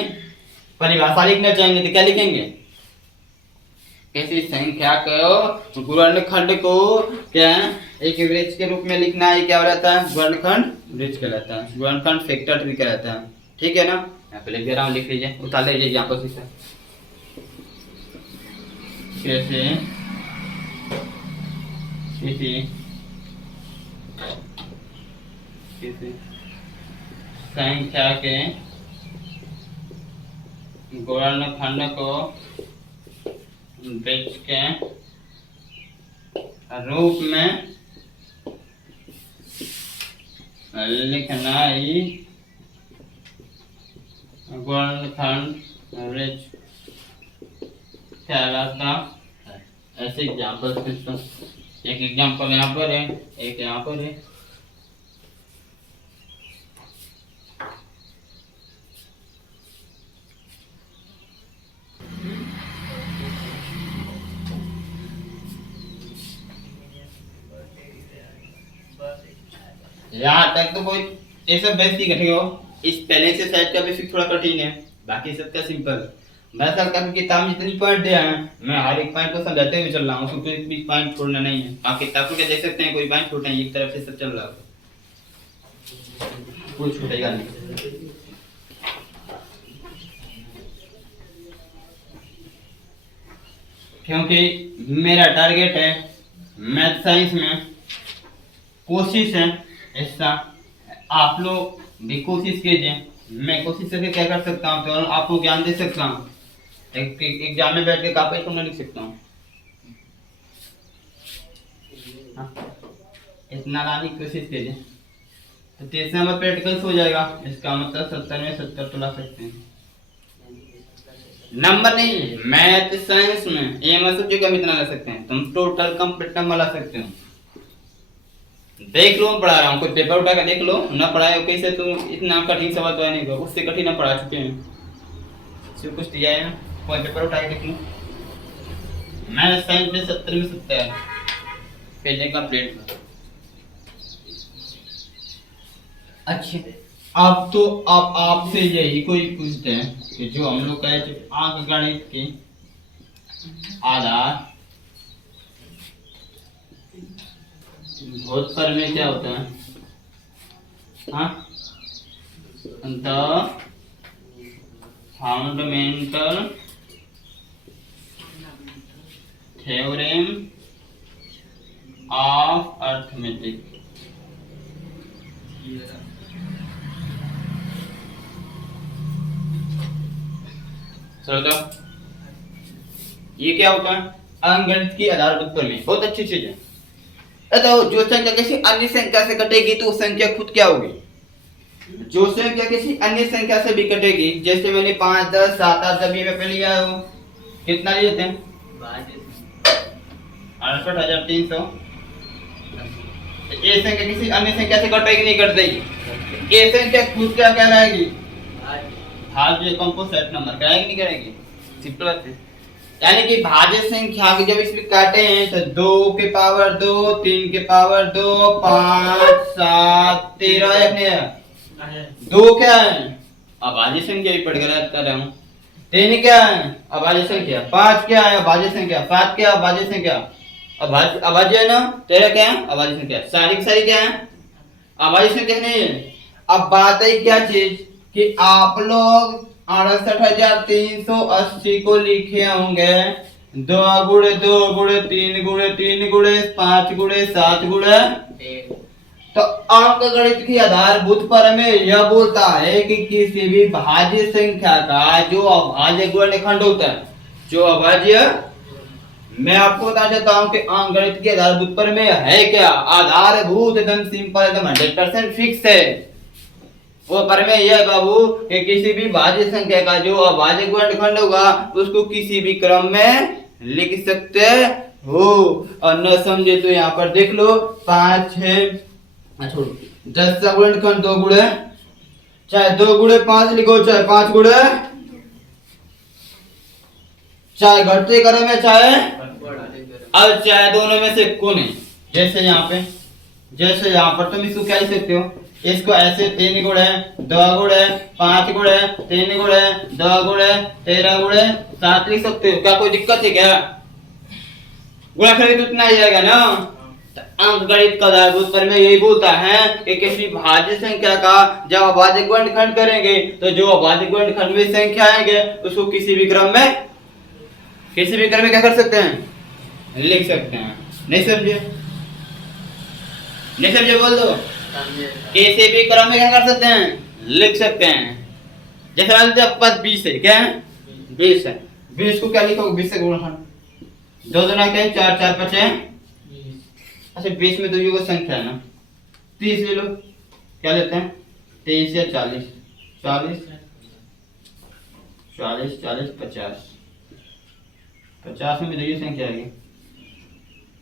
परिभाषा लिखना चाहेंगे तो क्या लिखेंगे? किसी संख्या को गुणनखंड को क्या एक एवरेज के रूप में लिखना है, क्या रहता है, गुणनखंड एवरेज कहलाता है, गुणनखंड फैक्टर भी कहलाता है। ठीक है ना, यहाँ पे लिख दे रहा हूँ, लिख लीजिए, उतार लीजिए यहाँ पर से। कैसे किसी संख्या के गुणनखंड को ब्रिज के रूप में लिखना ही गुणनखंड ब्रिज कहलाता है। ऐसे एग्जाम्पल, एक एग्जाम्पल यहाँ पर है, एक यहाँ पर है। यहाँ तक तो कोई ये सब बेसिक है, ठीक हो। इस पहले से साइड का बेसिक थोड़ा कठिन है, बाकी सबका सिंपल। मैं सर का किताब में जितनी पॉइंट दिया है, मैं हर एक पॉइंट को समझाते हुए चल रहा हूँ, उसको कोई भी पॉइंट छोड़ना नहीं है। आप किताब को क्या देख सकते हैं, कोई पॉइंट छोटे हैं, एक तरफ से सब चल रहा है, कोई छूटेगा नहीं। क्योंकि मेरा टारगेट है मैथ साइंस में, कोशिश है ऐसा आप लोग भी कोशिश कीजिए। मैं कोशिश करके क्या कर सकता हूँ, तो आपको ज्ञान दे सकता हूँ। एग्जाम में बैठ के कापी तो मैं लिख सकता हूँ, इतना लाने की कोशिश कीजिए, तो 30 नंबर प्रैक्टिकल्स हो जाएगा। इसका मतलब 70 में 70 तो ला सकते हैं। नंबर नहीं, मैथ साइंस में एम सब्जेक्ट का इतना ला सकते हैं, तुम टोटल कंप्लीट नंबर ला सकते हो। देख लो, पढ़ा रहा हूँ, कोई पेपर उठा कर देख लो, ना पढ़ाए कैसे तुम, इतना कठिन सवाल तो नहीं, उससे कठिन पढ़ा चुके हैं, सिर्फ कुछ दिया है, कोई पेपर उठा के देख लो। मैथ साइंस में 70 में 70 पहले का प्लेट। अच्छा, अब तो अब आपसे यही कोई पूछते हैं कि जो हम लोग कहे अंक गणित के आधार भूतपर में क्या होता है, हाँ, the fundamental theorem of arithmetic. चलो, ये क्या होता है, अंकगणित की आधारभूत प्रमेय, बहुत अच्छी चीज है। तो जो संख्या किसी अन्य संख्या से कटेगी तो संख्या खुद क्या होगी, जो संख्या किसी अन्य संख्या से भी कटेगी, जैसे मैंने 5, 10, 7, 8 जब ये पे लिया हो, कितना लिए थे, 68,300। ये संख्या किसी अन्य संख्या से कटेगी नहीं कटेगी, ये संख्या खुद क्या कहलाएगी, भाज्य कंपोजिट नंबर करेगी नहीं करेगी, सिंपल बात है। यानी कि भाज्य संख्या को जब इसमें काटे हैं तो 2 के पावर 2, 3 के पावर 2, 5, 7, 13 2 क्या है, अभाज्य संख्या ही पढ़ कर कर रहा हूँ। 3 क्या है, अभाज्य संख्या। 5 क्या है, अभाज्य संख्या। 7 क्या, अभाज्य संख्या। अभाज्य है ना। 13 क्या है, अभाज्य संख्या। सारी क्या है, अभाज्य संख्या नहीं है। अब बात है क्या चीज कि आप लोग 68,380 को लिखे होंगे 2 गुणे 2 गुणे 3 गुणे 3 गुणे 5 गुणे 7 गुणे, तो अंकगणित की आधारभूत प्रमेय यह बोलता है कि किसी भी भाज्य संख्या का जो अभाज्य गुणनखंड होता है, जो अभाज्य, मैं आपको बता देता हूं कि अंकगणित की आधारभूत प्रमेय है क्या, आधारभूत एकदम सिंपल, एकदम 100% फिक्स है। वो प्रमेय यह बाबू कि किसी भी भाज्य संख्या का जो अभाज्य गुणनखंड होगा उसको किसी भी क्रम में लिख सकते हो। और न समझे तो यहाँ पर देख लो, 5, 6, छोड़ो, 10 का गुणनखंड 2 गुणे, चाहे 2 गुणे 5 लिखो, चाहे 5 गुणे, चाहे घटते क्रम में, चाहे अब चाहे दोनों में से कोई नहीं। जैसे यहाँ पर तुम इसको क्या लिख सकते हो, इसको ऐसे 3 गुणे 2 गुणे 5 गुणे 3 गुणे 2 गुणे 13 गुणे 7 लिख सकते हो। क्या कोई दिक्कत है क्या, गुणा करेंगे तो उतना ही आएगा ना। अंकगणित का आधारभूत प्रमेय यही बोलता है कि किसी भाज्य संख्या का जब अभाज्य गुणनखंड करेंगे तो जो अभाज्य गुणनखंड में संख्या आएंगे उसको किसी भी क्रम में क्या कर सकते हैं, लिख सकते हैं। नहीं समझे? नहीं समझे बोल दो। समझे। किसी भी क्रम में क्या कर सकते हैं, लिख सकते हैं। जैसे मान लीजिए आपके पास 20 है, क्या है 20 है, 20 को क्या लिखोगे 20 से गुणनखंड 2 दूना क्या है 4 4 5 है। अच्छा 20 में तो ये वो संख्या है ना, 30 ले लो, क्या लेते हैं 23 या 40 40 40 40 50 50 में भी तो ये संख्या आएगी।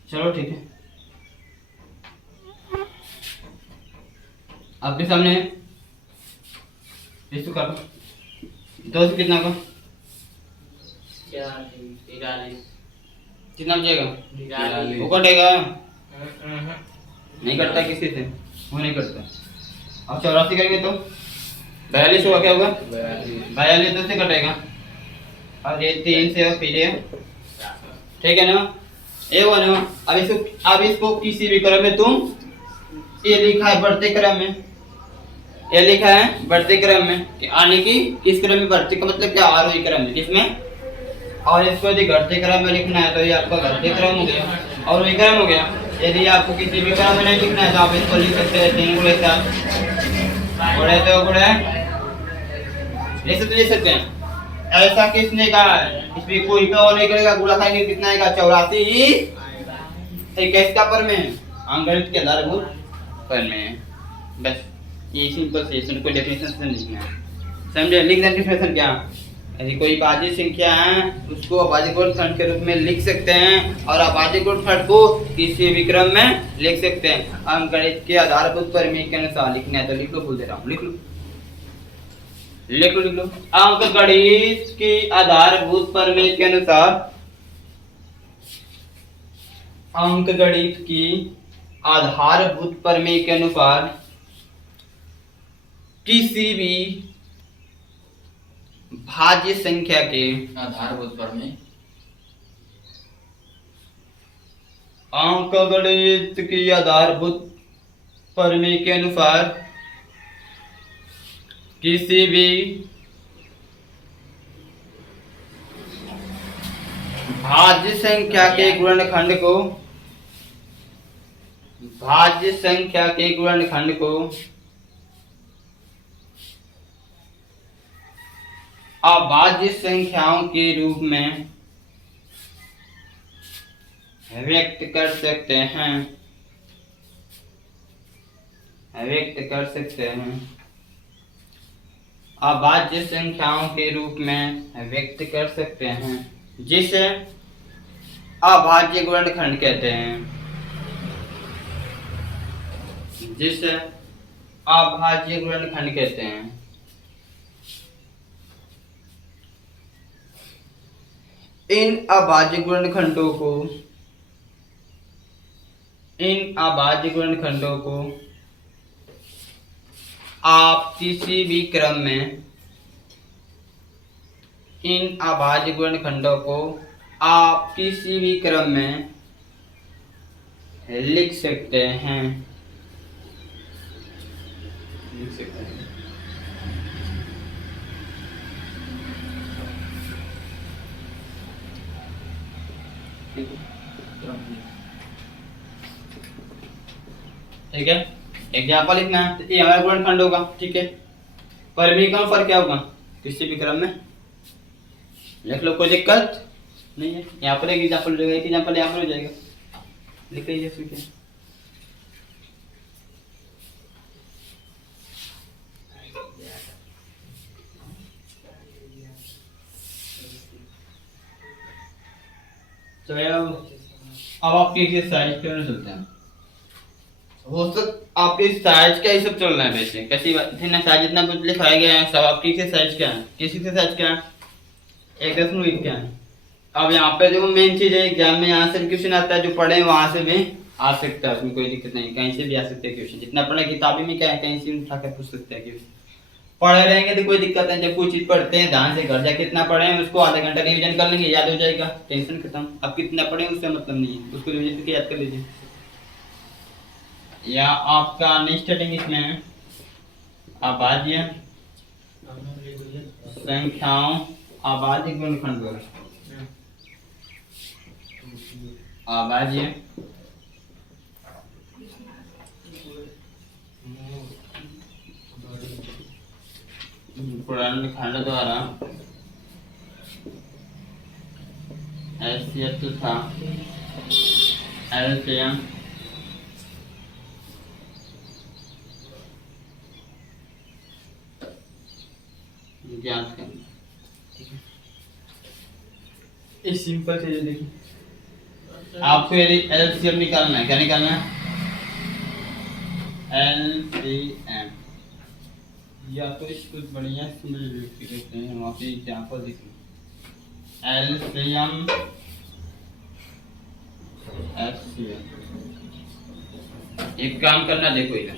चलो ठीक है, आपके सामने इसको काटो, 2 से कितना होगा 43 कितना बचेगा, 43 वो कटेगा नहीं कटता किसी से, वो नहीं कटता। अब 84 करेंगे तो 42 होगा, क्या होगा 42 2 से कटेगा और ये 3 से और फिर ये, ठीक है ना, ये वो ना। अब इसको किसी भी क्रम में तुम, ये लिखा है बढ़ते क्रम में, ये लिखा है बढ़ते क्रम में, आने की किस क्रम में बढ़ते का मतलब क्या, आरोही क्रम में, किसमें, और इसको यदि घटते क्रम में लिखना है तो ये आपका घटते क्रम हो गया और वही क्रम हो गया। यदि आपको किसी भी क्रम में नहीं लिखना है तो आप इसको लिख सकते हैं 3 गुणे 7 गुणे 2 गुणे, ऐसे तो लिख सकते हैं। ऐसा किसने कहा है, इसमें कोई का और नहीं करेगा, गुणा खाएंगे कितना आएगा 84 21 का पर में अंकगणित के आधारभूत प्रमेय। बस ये सिंपल से, इसमें कोई डेफिनेशन नहीं लिखना है, समझे। लिख दें डेफिनेशन क्या, यदि कोई अभाज्य संख्या है उसको अभाज्य गुणनखंड के रूप में लिख सकते हैं और अभाज्य गुणनखंड को किसी भी क्रम में लिख सकते हैं। अंकगणित के आधारभूत प्रमेय के अनुसार लिखना है तो लिख लो, बोल दे रहा हूँ, लिख लो लिख लो लिख लो। अंकगणित के आधारभूत प्रमेय के अनुसार, अंकगणित की आधारभूत प्रमेय के अनुसार किसी भी भाज्य संख्या के आधारभूत प्रमेय, अंकगणित की आधारभूत प्रमेय के अनुसार किसी भी भाज्य संख्या के गुणनखंड को, भाज्य संख्या के गुणनखंड को अभाज्य संख्याओं के रूप में व्यक्त कर सकते हैं, व्यक्त कर सकते हैं, अभाज्य संख्याओं के रूप में व्यक्त कर सकते हैं, जिसे अभाज्य गुणनखंड कहते हैं, जिसे अभाज्य गुणनखंड कहते हैं। इन अभाज्य गुणनखंडों को, इन अभाज्य गुणनखंडों को आप किसी भी क्रम में, इन अभाज्य गुणनखंडों को आप किसी भी क्रम में लिख सकते हैं, लिख सकते हैं। ठीक है, एग्जाम्पल लिखना है, तो ये हमारा गुणनखंड होगा, ठीक है। प्रमेय का फर्क क्या होगा, किसी भी क्रम में लिख लो, कोई दिक्कत नहीं है। यहाँ पर एक एग्जाम्पल हो जाएगा, एक एग्जाम्पल यहाँ पर हो जाएगा, लिख लीजिए ठीक है। चलो अब आपके एक्सरसाइज पे चलते हैं। वो सब आपके साइज का ही सब चल रहा है, वैसे कैसी बात थी ना, साइज इतना कुछ लिखाया गया है, सब आपकी एक्सरसाइज क्या है, किसी एक्सरसाइज क्या है, 1.1 क्या है। अब यहाँ पे जो मेन चीज है, एग्जाम में यहाँ से भी क्वेश्चन आता है, जो पढ़े वहां से भी आ सकता है, उसमें कोई दिक्कत नहीं, कहीं से भी आ सकते हैं क्वेश्चन। जितना पढ़े किताबी में क्या है, कहीं से उठा कर पूछ सकते हैं क्वेश्चन। पढ़े रहेंगे तो कोई दिक्कत नहीं, जब कोई चीज पढ़ते हैं ध्यान से घर जाके कितना पढ़े हैं उसको आधा घंटा रिविजन कर लेंगे, याद हो जाएगा, टेंशन खत्म। अब कितना पढ़े उससे मतलब नहीं है, उसको रिविजन करके याद कर लीजिए। या आपका नेक्स्ट हेडिंग इसमें है अभाज्य संख्याओं अभाज्य गुणनखंड अभाज्य गुणनखंड द्वारा हैसियत तथा एलसीएम ज्ञात करना। इस सिंपल चीज देखिए, आपको यदि एलसीएम निकालना है, क्या निकालना है? एलसीएम, या तो इसको बढ़िया समझ लेते हैं, वहाँ पे एग्जाम्पल देखिए। एलसीएम एचसीएम, एक काम करना, देखो इधर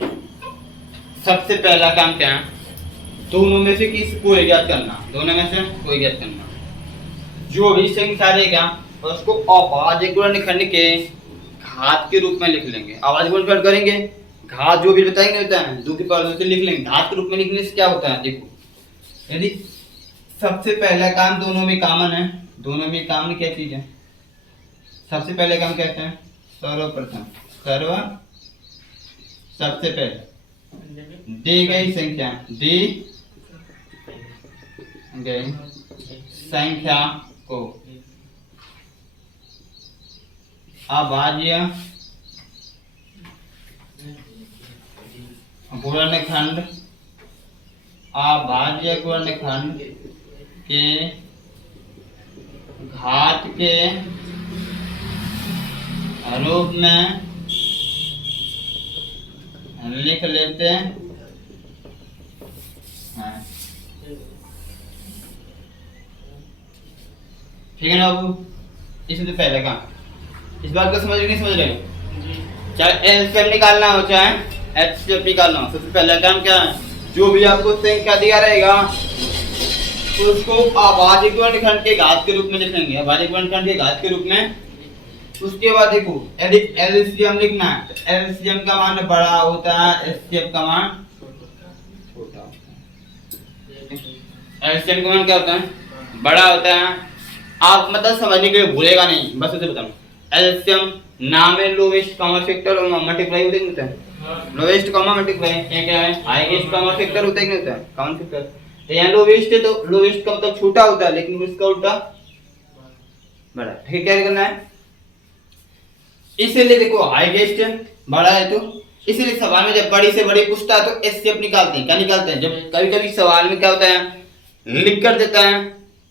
सबसे पहला काम क्या है? दोनों में से किसी को ज्ञात करना, दोनों में से कोई ज्ञात करना। जो भी संख्या देगा उसको अभाज्य गुणनखंड के घात के रूप में लिख लेंगे। अभाज्य गुणनखंड करेंगे, घात जो भी बताएंगे होता है 2 की पावर 2 से लिख लेंगे। घात के रूप में लिखने से क्या होता है? देखो, यदि सबसे पहला काम दोनों में कॉमन है, दोनों में कॉमन क्या चीज है? सबसे पहले काम कहते हैं सर्वप्रथम, सबसे पहले दी गई संख्या, दी गई संख्या को अभाज्य गुणनखंड, अभाज्य गुणनखंड के घात के रूप में लिख लेते हैं। ठीक है ना बाबू? इसमें तो पहले काम, इस बात को समझ रहे नहीं समझ रहे? चाहे एलसीएम निकालना हो चाहे एचसीएफ निकालना हो, सबसे पहला काम क्या है? जो भी आपको संख्या दिया रहेगा उसको अभाज्य गुणनखंड के घात के रूप में लिखेंगे, अभाज्य गुणनखंड के घात के रूप में। उसके बाद देखो, यदि एलसीएम लिखना है तो एलसीएम का मान बड़ा होता है, एचसीएफ का मान छोटा होता है। एलसीएम का मान क्या होता है? बड़ा होता है। आप मतलब समझने के लिए भूलेगा नहीं, बस उसे बताऊं। एलसीएम नाम है लोवेस्ट कॉमन फैक्टर और मल्टीप्लाई होता है। लोवेस्ट कॉमन मल्टीप्लाई क्या है? हाईएस्ट कॉमन फैक्टर होता है कि नहीं होता है? Common factor. तो यहाँ लोवेस्ट है तो लोवेस्ट का मतलब छोटा होता है, लेकिन उसका उल्टा बड़ा। ठीक, क्या करना है? इसीलिए देखो हाईएस्ट बड़ा है, तो इसीलिए सवाल में जब बड़ी से बड़ी पूछता है तो एचसीएफ निकालते हैं। क्या निकालते हैं? जब कभी कभी सवाल में क्या होता है, लिख कर देता है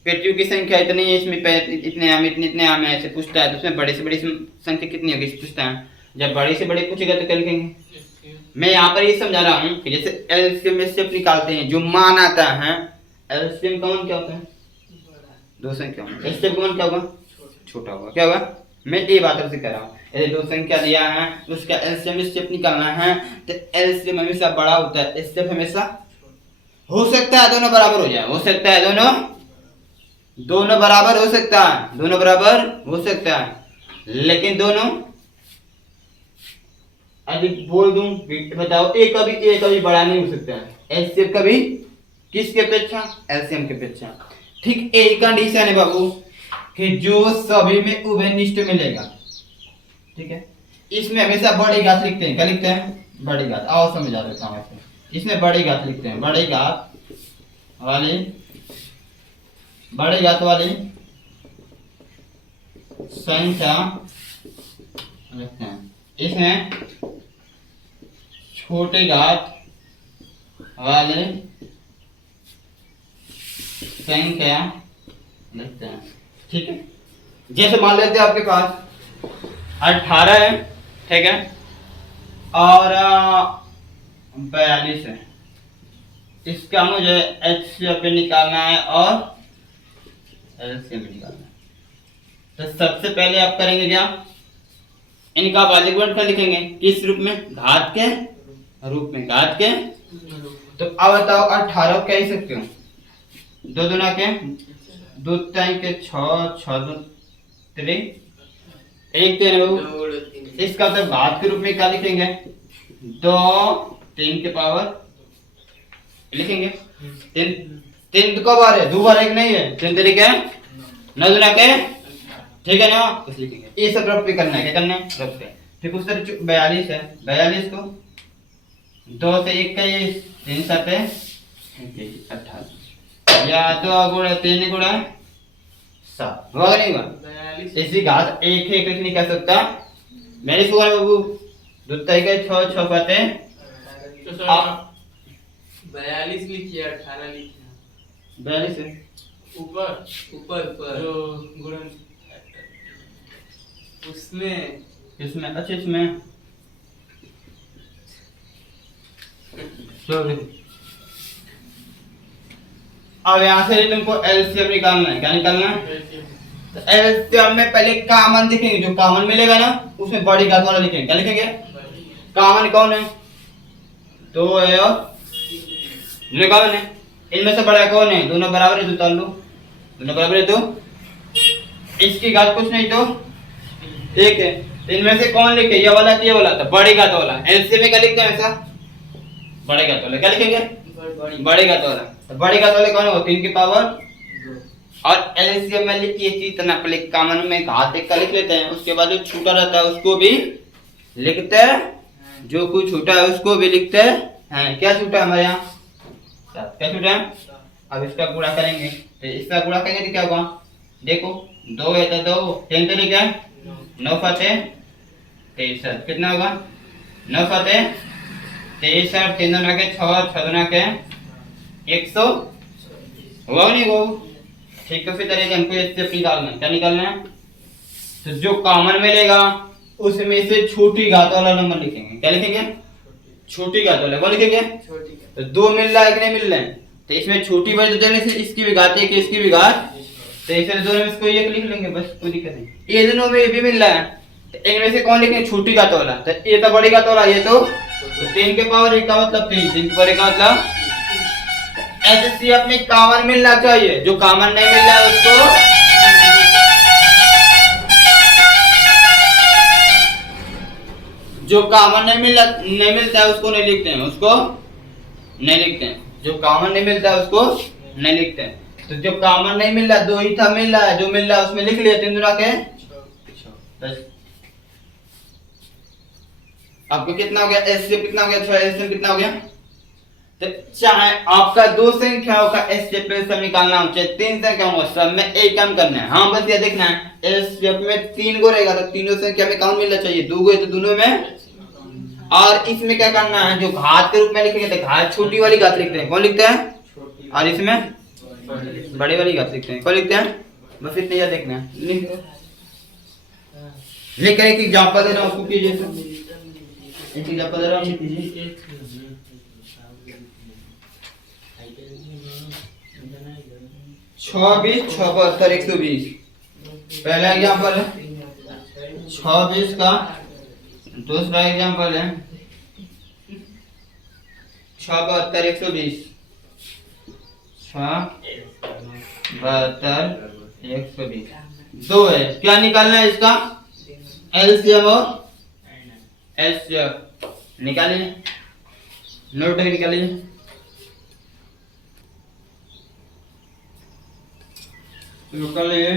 पेटियों की संख्या इतनी है, इसमें इतने आम इतने आम है, ऐसे पूछता है तो उसमें बड़े से बड़ी संख्या कितनी होगी पूछता है। जब बड़े से बड़े पूछेगा तो क्या लिखेंगे? मैं यहाँ पर ये समझा रहा हूँ कि जैसे एलसीएम एचसीएफ निकालते हैं, जो मान आता है एलसीएम का मान क्या होता है? दो संख्या, एचसीएफ का मान क्या होगा? छोटा होगा। क्या होगा? मैं ये बात आपसे कह रहा हूँ, यदि दो संख्या दिया है उसका एलसीएम एचसीएफ निकालना है तो एलसीएम हमेशा बड़ा होता है, एचसीएफ हमेशा हो सकता है दोनों बराबर हो जाए, हो सकता है दोनों बराबर हो सकता है, दोनों बराबर हो सकता है, लेकिन दोनों अधिक बोल दूं बताओ, एक कभी बड़ा नहीं हो सकता है। एचसीएफ कभी किसके अपेक्षा? एलसीएम के अपेक्षा। ठीक एक कंडीशन है बाबू कि जो सभी में उभयनिष्ठ मिलेगा। ठीक है, इसमें हमेशा बड़ी घात लिखते हैं। क्या लिखते हैं? बड़ी घात। आओ समझा देता हूँ ऐसे। इसमें बड़ी घात लिखते हैं, बड़ी घात वाली संख्या लिखते हैं। इसमें छोटी घात वाली संख्या लिखते हैं। ठीक है, जैसे मान लेते हैं आपके पास 18 है, ठीक है, और 42 है। इसका मुझे एचसीएफ निकालना है और एलसीएम निकालना है। तो सबसे पहले आप करेंगे क्या? इनका अभाज्य गुणनखंड लिखेंगे। किस रूप में? घात के रूप में, घात के। तो अब बताओ 18 कह ही सकते हो, 2 दूना के 2 3 के 6 6 2 3 1 3 बाबू। इसका मतलब घात के रूप में क्या लिखेंगे? दो 3 के पावर लिखेंगे। 3 कब आ रहे, दो बार एक नहीं है, 3 तरीके है 9 दूना के, ठीक है ना, कुछ लिखेंगे। ये सब रफ पे करना है, क्या करना है, रफ पे। ठीक उस तरह 42 है, 42 को 2 से 21, 3 7 18 या तो गुणा 3 गुणा 7 होगा नहीं होगा। इसी घात एक है, कुछ नहीं कह सकता। मेरी सुगर बाबू दूध तय के 6 6 पाते 42 लिखिए, 18 लिखिए, 42 है ऊपर ऊपर ऊपर जो गुणन उसमें इसमें, अच्छा इसमें चलो। अब यहाँ से तुमको एलसीएम निकालना है, क्या निकालना है, तो एलसीएम में पहले कॉमन लिखेंगे, जो कॉमन मिलेगा ना उसमें बड़ी घात वाला लिखेंगे। क्या लिखेंगे, कॉमन कौन है, 2 है और कौन है, इनमें से बड़ा कौन है, दोनों बराबर है, तो तोल लो, दोनों बराबर है तो इसकी घात कुछ नहीं तो 1 है। इनमें से कौन लिखे, ये वाला कि ये वाला, तो बड़ी घात वाला। एलसीएम में क्या लिखते हैं ऐसा, बड़े घात वाला, क्या लिखेंगे, बड़े घात वाला। तो बड़े घात वाले कौन हो, 3 की पावर 2। और एलसीएम में लिखिए चीज तना, पहले कॉमन में घात 1 का लिख लेते हैं, उसके बाद जो छोटा रहता है उसको भी लिखते हैं, जो कुछ छोटा है उसको भी लिखते हैं। क्या छोटा है हमारे यहाँ, 7। क्या छोटा है, अब इसका गुणा करेंगे, तो इसका गुणा करेंगे तो क्या होगा, देखो 2 है तो 2, 3 तरीके है 9 फते 63, कितना होगा 9 फते 63, 3 दूना के 6, 6 दूना के 100 हुआ नहीं वो, ठीक है। उसी तरीके हमको इससे निकालना है, क्या निकालना है, तो जो कॉमन मिलेगा उसमें से छोटी घात वाला नंबर लिखेंगे। क्या लिखेंगे, छोटी घात वाला, कौन लिखेंगे, तो 2 मिल रहा है कि नहीं मिल रहा है, तो इसमें छोटी बड़ी तो चलने से इसकी भी घात 1 इसकी भी घात, तो इसमें दोनों में इसको 1 लिख लेंगे बस, कोई दिक्कत नहीं। ये दोनों में भी मिल रहा है, तो इनमें से कौन लिखेंगे, छोटी घात वाला, तो ये तो बड़ी घात वाला, ये तो 3 के पावर 1 का मतलब 3, 3 के पावर 1 का मतलब ऐसे सी अपने कॉमन मिलना चाहिए, जो कॉमन नहीं मिल रहा है उसको जो कॉमन नहीं मिलता है उसको नहीं लिखते हैं, उसको नहीं लिखते हैं, जो कॉमन नहीं मिलता है उसको नहीं लिखते हैं। तो जो कॉमन नहीं मिल रहा, 2 ही था मिल रहा है, जो मिल रहा है उसमें लिख लिया 3 दूना के 10। आपको कितना हो गया, एससीएफ कितना हो गया, 6 एससीएफ कितना हो गया, तो चाहे आपका 2 संख्याओं का एससीएफ सब निकालना हो, चाहे 3 संख्या हो, सब में एक काम करना है। हाँ बस ये देखना है एससीएफ में 3 गो रहेगा, तो तीनों संख्या में कौन मिलना चाहिए, 2 गो है तो दोनों में। और इसमें क्या करना है, जो घात के रूप में लिखेंगे तो घात छोटी वाली घात लिखते हैं, कौन लिखते हैं, और इसमें बड़ी वाली घात लिखते हैं, कौन लिखते हैं, बस इतना याद देखना है। लेकर एक एग्जांपल दे रहा हूं, उसको कीजिए, एक एग्जांपल दे रहा हूं, कीजिए। 26 76 120 पहला एग्जांपल है, 26 का। दूसरा एग्जांपल है 72 120 72 120 2 है। क्या निकालना है इसका, एलसीएम और एचसीएफ निकालिए, नोट निकालिए। निकालिए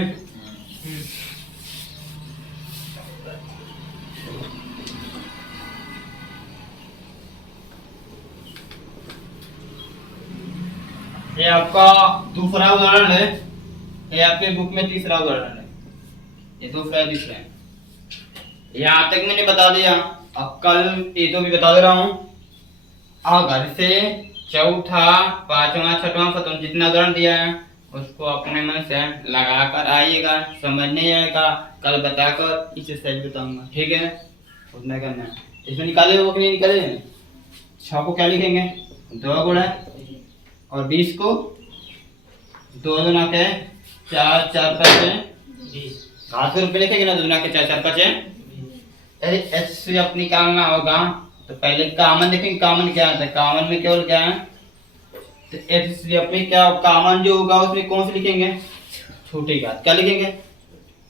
ये आपका दूसरा उदाहरण है, ये आपके बुक में तीसरा उदाहरण है, ये दूसरा तीसरा है। यहाँ तक मैंने बता दिया, अब कल ये तो भी बता दे रहा हूँ। घर से चौथा पांचवा छठवां सातवां जितना उदाहरण दिया है उसको अपने मन से लगा कर आइएगा, समझ नहीं आएगा कल बताकर इसे सही बताऊंगा, ठीक है। उतना करना है। इसमें निकाले वो कि नहीं निकाले, 6 को क्या लिखेंगे, 2 गुणा और 20 को 2 दूना के 4 4 5 20 घात के रूप में लिखेंगे ना, 2 दूना के 4 4 5 यदि एच से अपनी निकालना होगा तो पहले कॉमन देखेंगे, कॉमन क्या आता है, कॉमन में केवल क्या है, तो एच से अपनी क्या कॉमन जो होगा उसमें कौन से लिखेंगे, छोटी घात क्या लिखेंगे,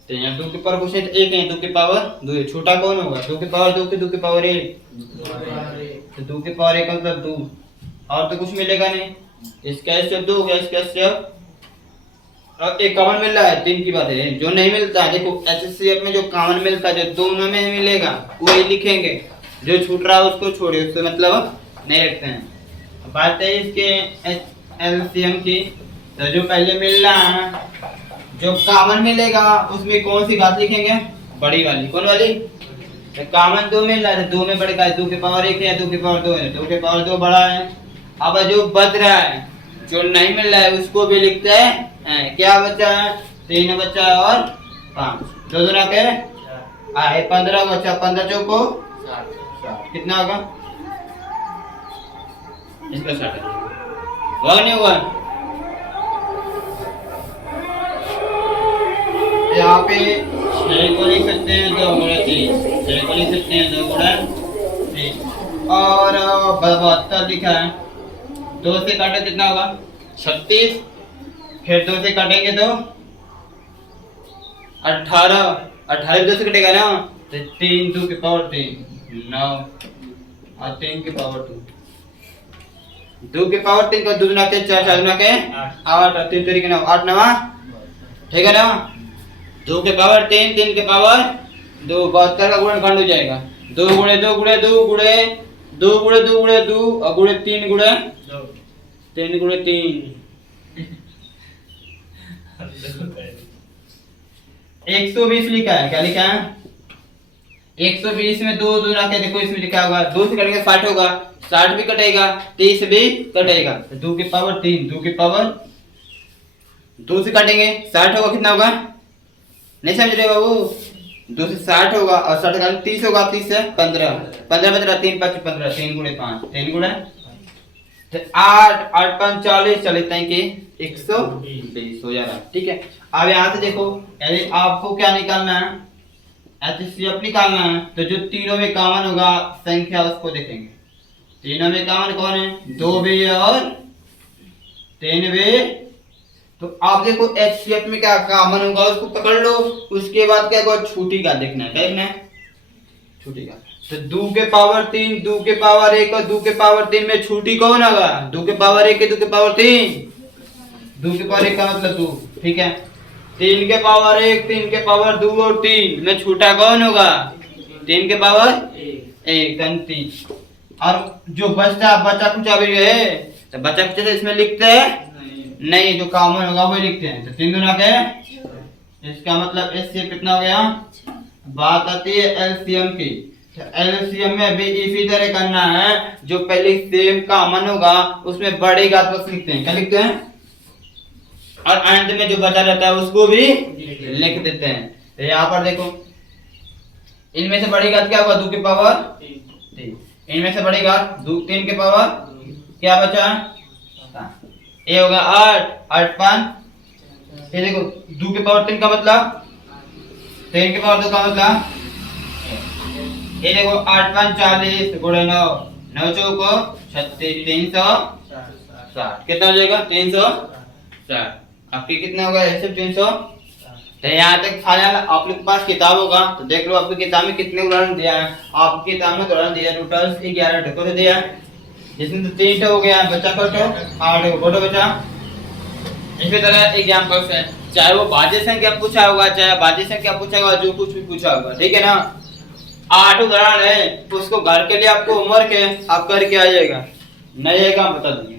तो यहाँ 2 के पावर कुछ नहीं 1 है, 2 की पावर 2 है, छोटा कौन होगा, 2 की पावर 2 की पावर 1 तो 2 की पावर 1 का मतलब 2, और तो कुछ मिलेगा नहीं। इसका एचसीएफ 2 हो गया, इसका एचसीएफ, और एक कॉमन मिल रहा है, 3 की बात है। जो नहीं मिलता है देखो एचसीएफ में जो कॉमन मिलता है, जो दोनों में मिलेगा वही लिखेंगे, जो छूट रहा है उसको छोड़िए, उससे मतलब नहीं रखते हैं। बात है इसके एलसीएम की, तो जो पहले मिल रहा है जो कॉमन मिलेगा उसमें कौन सी बात लिखेंगे, बड़ी वाली। कौन वाली? तो कॉमन 2 मिल रहा है, 2 में बड़े का 2 की पावर 1 है, 2 की पावर 2 है, 2 की पावर 2 बड़ा है। अब जो बच रहा है जो नहीं मिल रहा है उसको भी लिखते हैं। क्या बचा है? 3 बचा है और 5, 2 दूना के 15 बचा, 15 चौको 60, कितना होगा? इसका 60 हुआ नहीं हुआ? यहाँ पे 6 को लिख सकते हैं 2 गुणा 3, 6 को लिख सकते हैं 2 गुणा 3, और 72 लिखा है। 2 से काटे कितना होगा? 36, फिर 2 से काटेंगे तो 18, 18 2 से कटेगा ना, तो 3 2 की पावर 3 9, और 3 की पावर 2 की पावर 3 का 2 गुना के 4, 4 गुना के 8, 3 तरीके ना 8 9, ठीक है ना। 2 के पावर 3, 3 के पावर 2, 72 का गुणनखंड हो जाएगा। 2 गुणे 2 गुणे 2 गुणे 2 गुणे 2 गुणे 2 और गुणे 3 गुणे 3 गुणे 3, 120 लिखा है। क्या लिखा है? 120 में 2 दूना के देखो इसमें लिखा होगा 2 से कटेगा 60 होगा, 60 भी कटेगा, 30 भी कटेगा, तो 2 की पावर 3, 2 की पावर 2 से काटेंगे 60 होगा, कितना होगा? नहीं समझ रहे बाबू? 2 से 60 होगा और 60 का 30 होगा, 30 से 15, 15 15 3 5 15, 3 गुणे 5, 3 गुणे 8, 8 5 40, 40 तक के 120 हो जा रहा है, ठीक है। अब यहाँ से देखो यदि आपको क्या निकालना है, एचसीएफ निकालना है, तो जो तीनों में कॉमन होगा संख्या उसको देखेंगे। तीनों में कॉमन कौन है? 2 भी है और 3 भी। तो आप देखो एचसीएफ में क्या कॉमन होगा उसको पकड़ लो, उसके बाद क्या होगा? छूटी का देखना है, क्या देखना है? छूटी का। तो 2 के पावर 3, 2 के पावर 1 और 2 के पावर 3 में छूटी कौन होगा? 2 के पावर 1 2 के पावर 3, 2 के पावर 1 का मतलब 2, ठीक है। 3 के पावर 1, 3 के पावर 2 और 3 में छूटा कौन होगा? 3 के पावर 1 3। और जो बचा कुछ अभी है, तो बचा कुछ इसमें लिखते हैं नहीं, जो कॉमन होगा वही लिखते हैं। तो 3 गुना के, इसका मतलब एचसीएफ कितना हो गया? बात आती है एलसीएम की। एलसीएम में भी इसी तरह करना है, जो पहले सेम कॉमन होगा उसमें बड़ी घात बस लिखते हैं। क्या लिखते हैं? और अंत में जो बचा रहता है उसको भी लिख देते हैं। तो यहाँ पर देखो इनमें से बड़ी घात क्या होगा? 2 की पावर 3। इनमें से बड़ी घात 3 के पावर क्या बचा? ये होगा 8, 8 5, ये देखो 2 के पावर 3 का मतलब 3 के पावर 2 का मतलब, ये देखो 8 5 40 गुणे 9, 9 चौको 36, 360, कितना हो जाएगा? 360। आपके कितना होगा? ऐसे 300। तो यहाँ तक फाइनल आप लोग के पास किताब होगा तो देख लो आपकी किताब में कितने उदाहरण दिया है। आपकी किताब में उदाहरण दिया टोटल 11 टोटल दिया है, जिसमें तो 3 हो गया, बचा फोटो 8 फोटो बचा। इसी तरह एग्जाम्पल्स है, चाहे वो भाज्य संख्या पूछा होगा, चाहे भाज्य संख्या पूछा होगा, जो कुछ भी पूछा होगा, ठीक है ना। 8 उदाहरण है, उसको घर के लिए आपको होमवर्क है, आप करके आ जाएगा, नहीं आएगा हम बता देंगे।